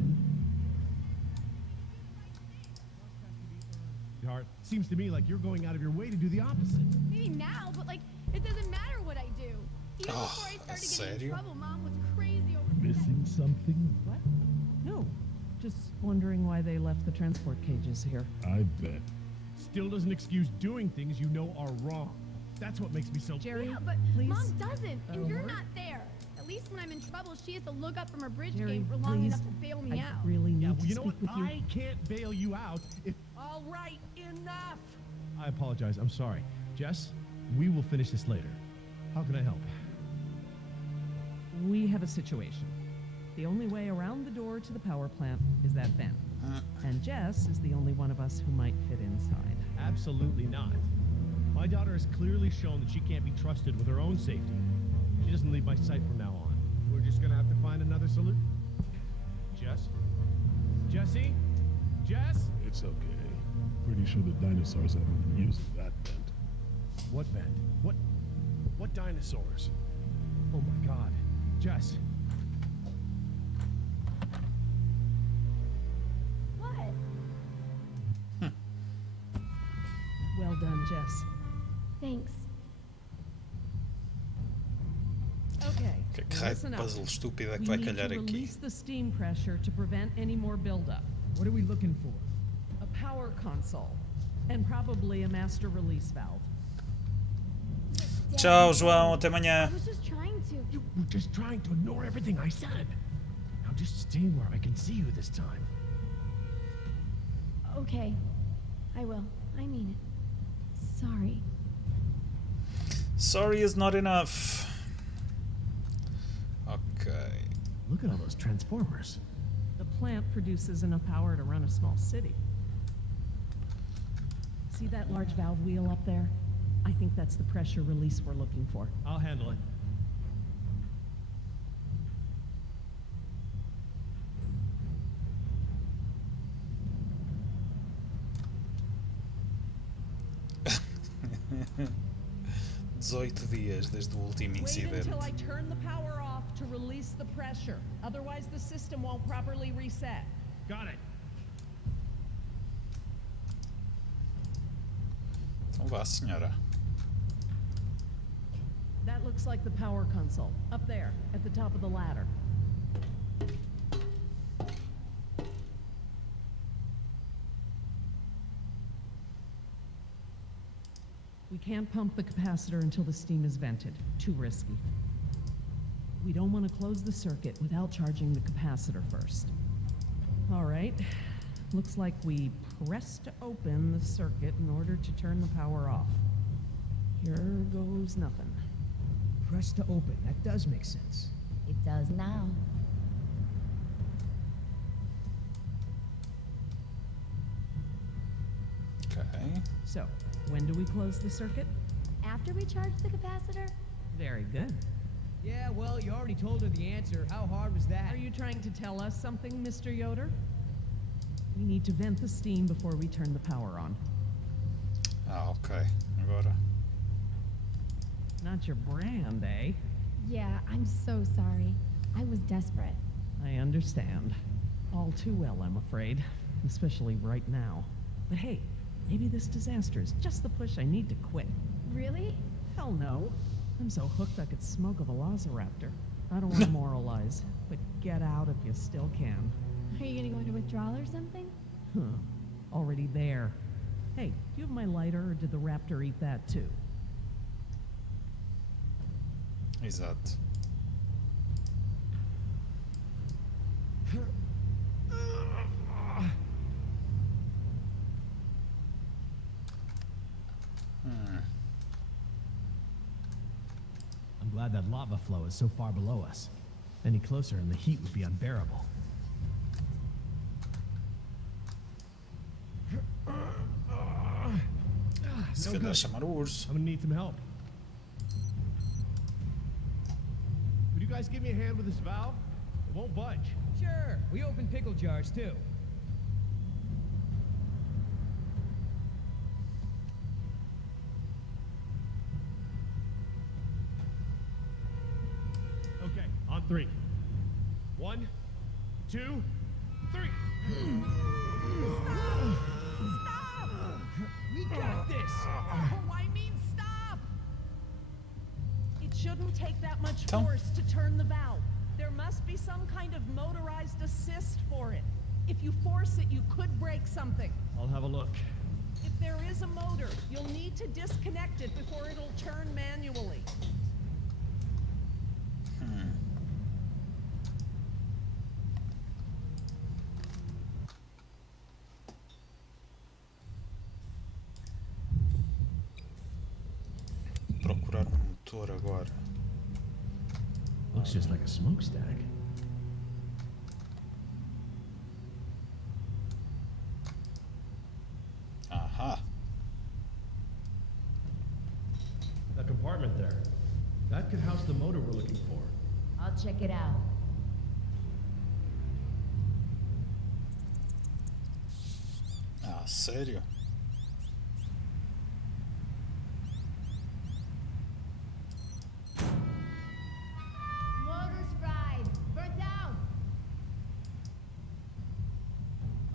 sweetheart. Seems to me like you're going out of your way to do the opposite. Maybe now, but like, it doesn't matter what I do. Even before I started getting in sério? trouble, Mom was crazy over Missing something? What? No. Just wondering why they left the transport cages here. I bet. Still doesn't excuse doing things you know are wrong. That's what makes me so... Jerry, Yeah, but please. Mom doesn't, and you're What? not there. At least when I'm in trouble, she has to look up from her bridge Jerry, gate for long please. enough to bail me I out. really need Yeah, well, to you know speak what? with you. I can't bail you out if... All right, enough. I apologize. I'm sorry. Jess, we will finish this later. How can I help? We have a situation. The only way around the door to the power plant is that vent. And Jess is the only one of us who might fit inside. Absolutely not. My daughter has clearly shown that she can't be trusted with her own safety. She doesn't leave my sight from now on. We're just gonna have to find another solution. Jess? Jessie? Jess? It's okay. Pretty sure the dinosaurs haven't been using that vent. What vent? What dinosaurs? Oh my god. Jess. What? Well done, Jess. Thanks. Okay. Que raio de listen up. puzzle estúpido é que We vai need calhar to aqui? release the steam pressure to prevent any more buildup. What are we looking for? A power console. And probably a master release valve. Dad, Tchau, João. Até I amanhã. was just trying to. You were just trying to ignore everything I said. Now just stay where I can see you this time. Okay. I will. I mean it. Sorry. Sorry is not enough. Okay. Look at all those transformers. The plant produces enough power to run a small city. See that large valve wheel up there? I think that's the pressure release we're looking for. I'll handle it. Dezoito dias desde o último Wait incidente. until I turn the power off to release the pressure. Otherwise the system won't properly reset. Got it. Então vá, senhora. That looks like the power console. Up there, at the top of the ladder. We can't pump the capacitor until the steam is vented. Too risky. We don't want to close the circuit without charging the capacitor first. All right. Looks like we pressed to open the circuit in order to turn the power off. Here goes nothing. Press to open. That does make sense. It does now. Ok. So, when do we close the circuit? After we charge the capacitor? Very good. Yeah, well, you already told her the answer. How hard was that? Are you trying to tell us something, Mr. Yoder? We need to vent the steam before we turn the power on. Ah, ok. Agora. Not your brand, eh? Yeah, I'm so sorry. I was desperate. I understand. All too well, I'm afraid. Especially right now. But hey, maybe this disaster is just the push I need to quit. Really? Hell no. I'm so hooked I could smoke a velociraptor. I don't want to moralize, but get out if you still can. Are you gonna go into withdrawal or something? Huh. Already there. Hey, do you have my lighter, or did the raptor eat that too? Exato. I'm glad that lava flow is so far below us. Any closer and the heat would be unbearable. Se No calhar good. chamar o urso. I'm gonna need some help. Would you guys give me a hand with this valve? It won't budge. Sure. We open pickle jars, too. Okay, on three. 1, 2, 3. got this! Oh, I mean, stop! It shouldn't take that much force to turn the valve. There must be some kind of motorized assist for it. If you force it, you could break something. I'll have a look. If there is a motor, you'll need to disconnect it before it'll turn manually. Procurar motor agora. Looks just like a smokestack. Aha. That compartment there. That could house the motor we're looking for. I'll check it out. Ah, sério? Motor's fried. Burnt out.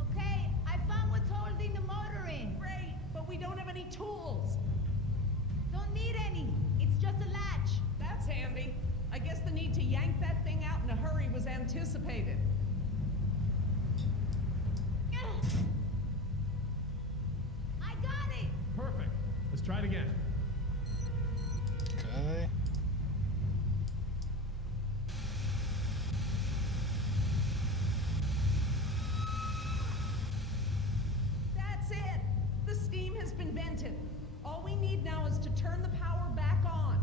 Okay, I found what's holding the motor in. Great, but we don't have any tools. Don't need any. It's just a latch. That's handy. I guess the need to yank that thing out in a hurry was anticipated. I got it. Perfect. Let's try it again. Ok. That's it. The steam has been vented. All we need now is to turn the power back on.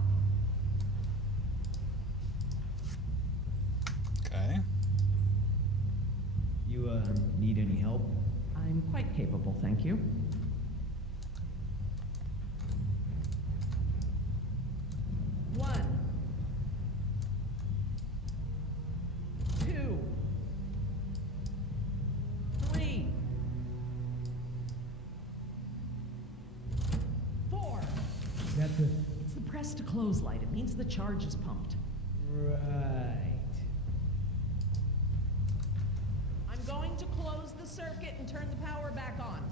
Ok. You, need any help? I'm quite capable, thank you. One. Two. Three. Four. Is that the... It's the press to close light. It means the charge is pumped. Right. I'm going to close the circuit and turn the power back on.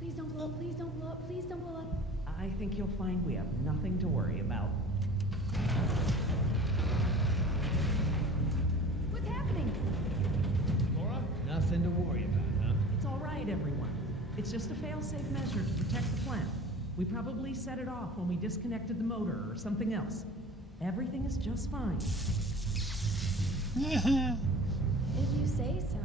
Please don't blow up, please don't blow up, please don't blow up. I think you'll find we have nothing to worry about. What's happening? Laura? Nothing to worry about, huh? It's all right, everyone. It's just a fail-safe measure to protect the plant. We probably set it off when we disconnected the motor or something else. Everything is just fine. If you say so.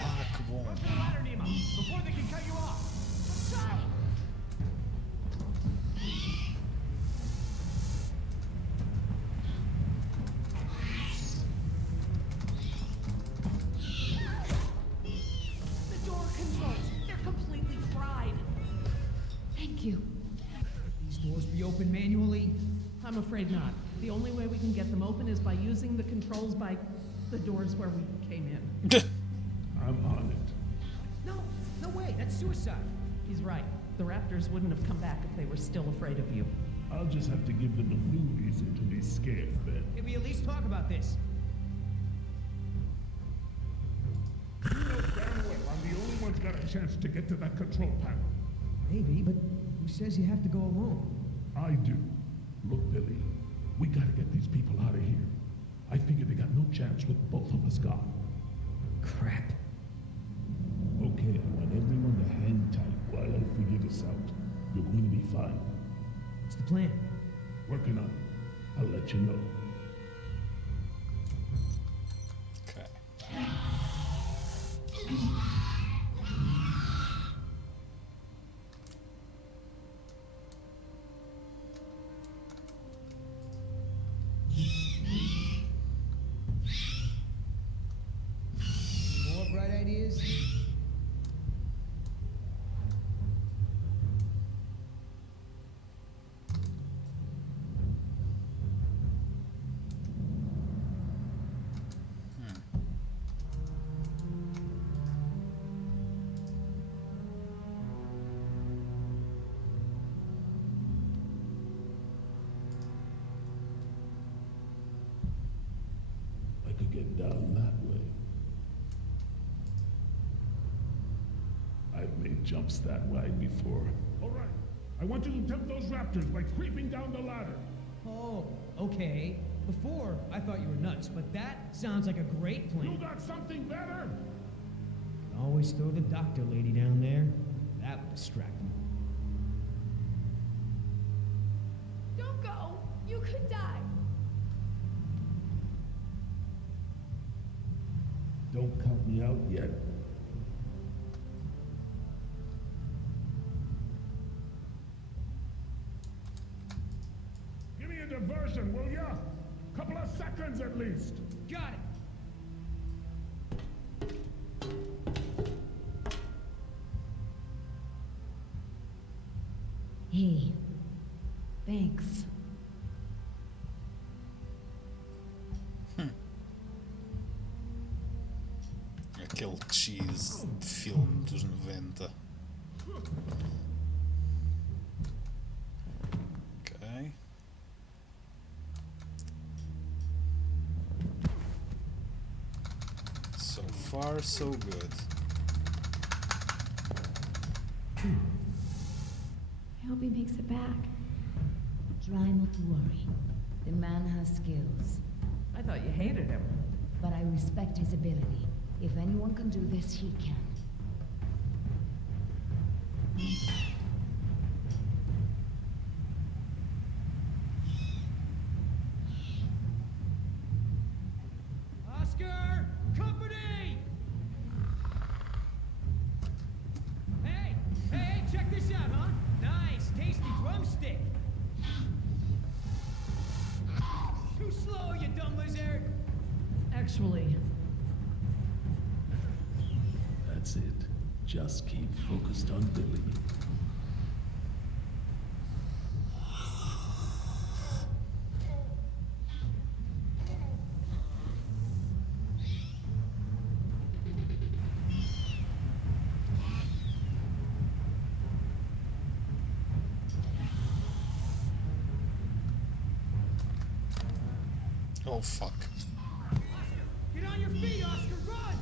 Ah, que bom. Work the ladder, Nemo, before they can cut you off. Try. The door controls, they're completely fried. Thank you. These doors be open manually? I'm afraid not. The only way we can get them open is by using the controls by the doors where we came in. I'm on it. No, no way, that's suicide. He's right. The Raptors wouldn't have come back if they were still afraid of you. I'll just have to give them a new reason to be scared then. Can we at least talk about this? You know damn well I'm the only one's got a chance to get to that control panel. Maybe, but who says you have to go alone? I do. Look, Billy, we gotta get these people out of here. I figure they got no chance with both of us gone. Crap. Okay, I want everyone to hang tight while I figure this out. You're going to be fine. What's the plan? Working on it. I'll let you know. Ok. More bright ideas? I've made jumps that wide before. All right. I want you to tempt those raptors by creeping down the ladder. Oh, okay. Before, I thought you were nuts, but that sounds like a great You plan. got something better? Always throw the doctor lady down there. That would distract them. Don't go. You could die. Don't count me out yet. Give me a diversion, will ya? Couple of seconds at least. Got it! Hey, thanks. Aquele cheese de filme dos 90. Ok. So far, so good. I hope he makes it back. Try not to worry. The man has skills. I thought you hated him. But I respect his ability. If anyone can do this, he can. Oscar! Company! Hey! Hey, check this out, huh? Nice, tasty drumstick! Too slow, you dumb lizard! Actually, That's it. Just keep focused on Billy. Oh fuck. Get on your feet, Oscar, run!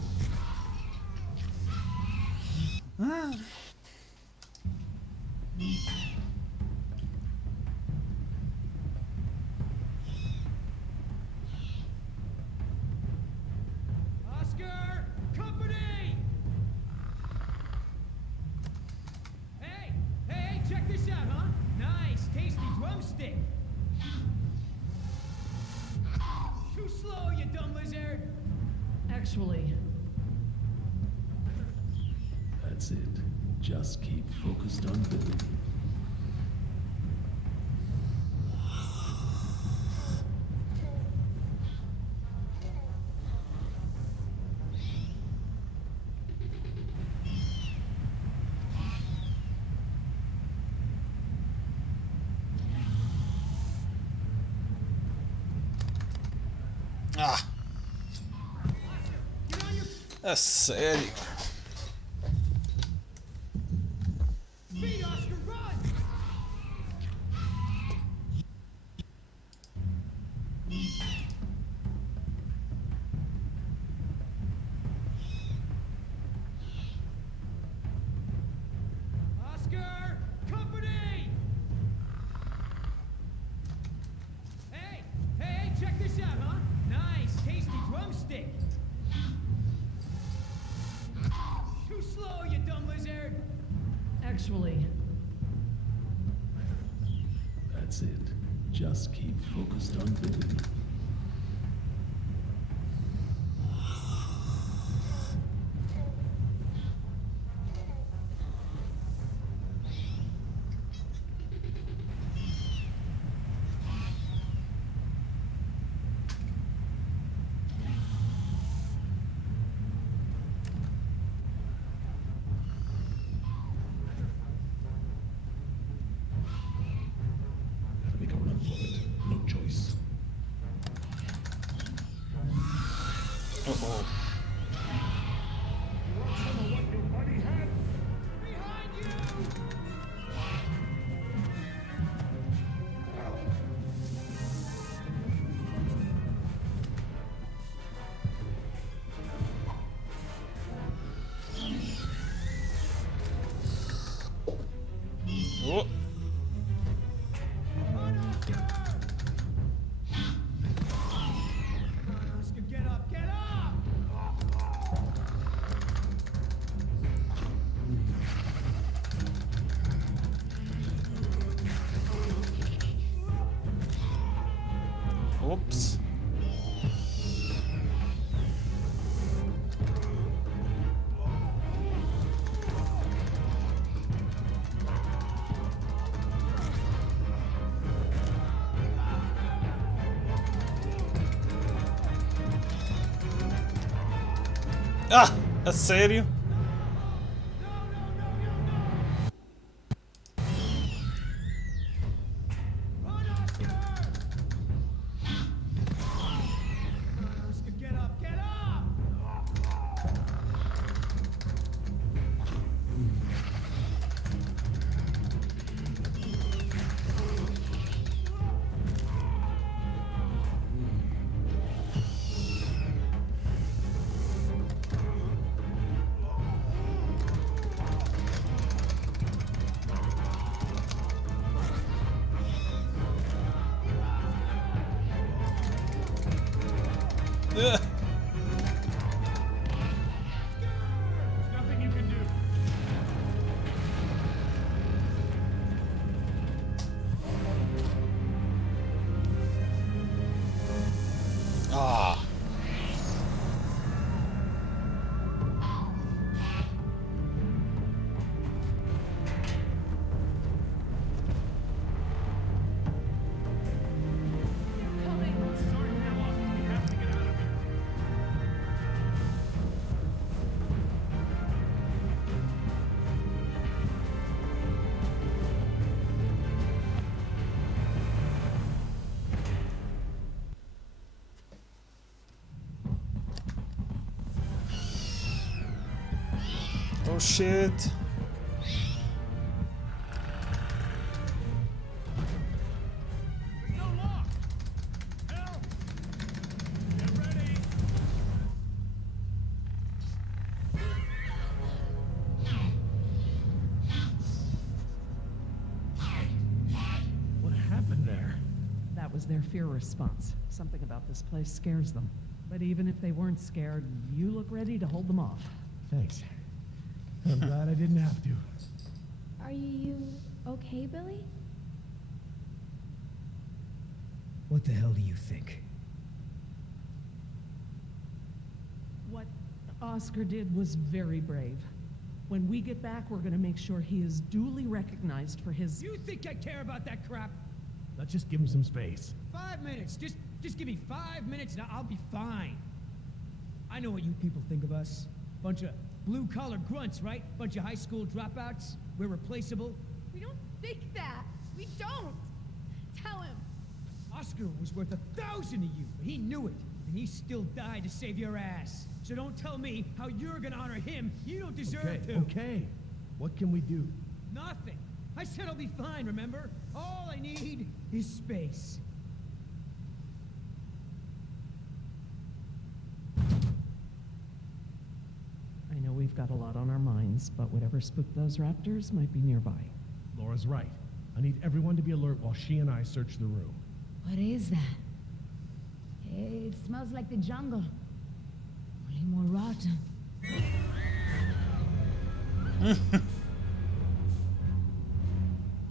Oscar! Company! Hey! Hey, check this out, huh? Nice, tasty drumstick! Too slow, you dumb lizard! actually, That's it. Just keep focused on Billy. Ah! Get on your A sério? feet, Oscar, run! Oscar! Company! Hey! Hey, check this out, huh? Nice, tasty drumstick! Too slow, you dumb lizard! actually, That's it. Just keep focused on Billy. Gotta make a run for it. No choice. Uh-oh. Want some of what your buddy had? Behind you! Oh. Oscar, get up, get up! Oops. Ah, a sério? Oscar, get up, get up! Ugh. There's nothing you can do. Ah. Sorry, we lost. We have to get out of here. Oh shit. There's no lock. Help! Get ready. What happened there? That was their fear response. Something about this place scares them. But even if they weren't scared, you look ready to hold them off. Thanks. I'm glad I didn't have to. Are you okay, Billy? What the hell do you think? What Oscar did was very brave. When we get back, we're gonna make sure he is duly recognized for his... You think I care about that crap? Let's just give him some space. 5 minutes. Just give me 5 minutes and I'll be fine. I know what you people think of us. Bunch of blue-collar grunts, right? Bunch of high school dropouts. We're replaceable. We don't think that. We don't. Tell him. Oscar was worth 1,000 of you, but he knew it, and he still died to save your ass. So don't tell me how you're gonna honor him. You don't deserve to. Okay. What can we do? Nothing. I said I'll be fine, remember? All I need is space. I know we've got a lot on our minds, but whatever spooked those raptors might be nearby. Laura's right. I need everyone to be alert while she and I search the room. What is that? It smells like the jungle. Only more rotten.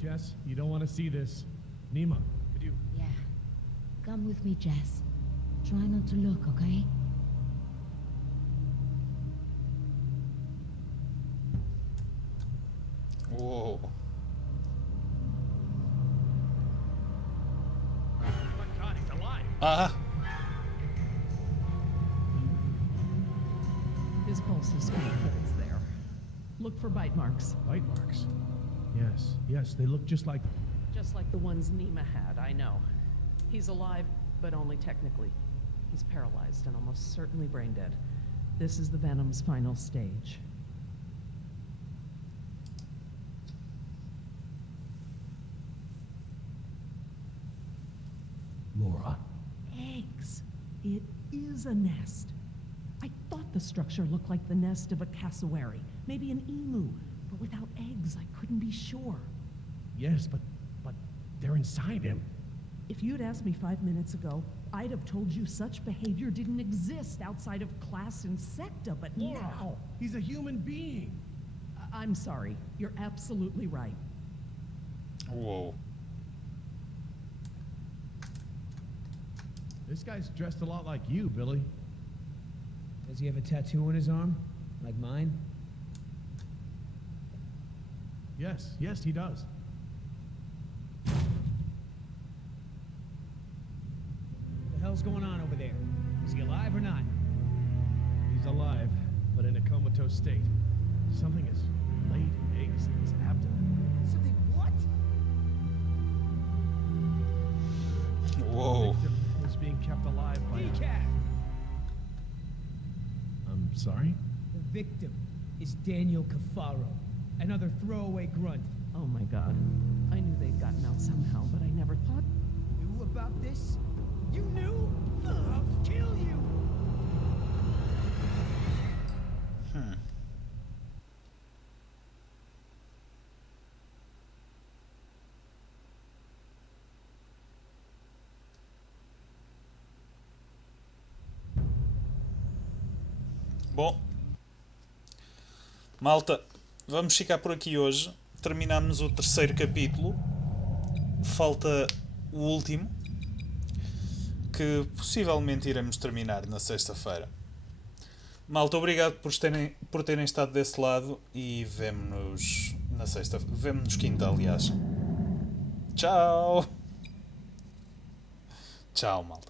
Jess, you don't want to see this. Nima, could you... Yeah. Come with me, Jess. Try not to look, okay? Whoa. Oh my God, he's alive! Ah. His pulse is faint, but it's there. Look for bite marks. Bite marks. Yes, they look just like... Just like the ones Nima had, I know. He's alive, but only technically. He's paralyzed and almost certainly brain dead. This is the Venom's final stage. Laura. Eggs. It is a nest. I thought the structure looked like the nest of a cassowary, maybe an emu, but without eggs, I couldn't be sure. Yes, but they're inside him. If you'd asked me 5 minutes ago, I'd have told you such behavior didn't exist outside of class and secta, but Laura, now... he's a human being. I'm sorry. You're absolutely right. Whoa. This guy's dressed a lot like you, Billy. Does he have a tattoo on his arm? Like mine? Yes, he does. What the hell's going on over there? Is he alive or not? He's alive, but in a comatose state. Something has laid eggs in his abdomen. Something what? Whoa. The victim is being kept alive by Decaf! I'm sorry? The victim is Daniel Cafaro, another throwaway grunt. Oh my god. I knew they'd gotten out somehow, but I never thought... Knew about this? You knew? I'll kill you! Bom, malta, vamos ficar por aqui hoje. Terminamos o terceiro capítulo. Falta o último, que possivelmente iremos terminar na sexta-feira. Malta, obrigado por terem estado desse lado e vemo-nos na sexta. Vemo-nos quinta, aliás. Tchau! Tchau, malta.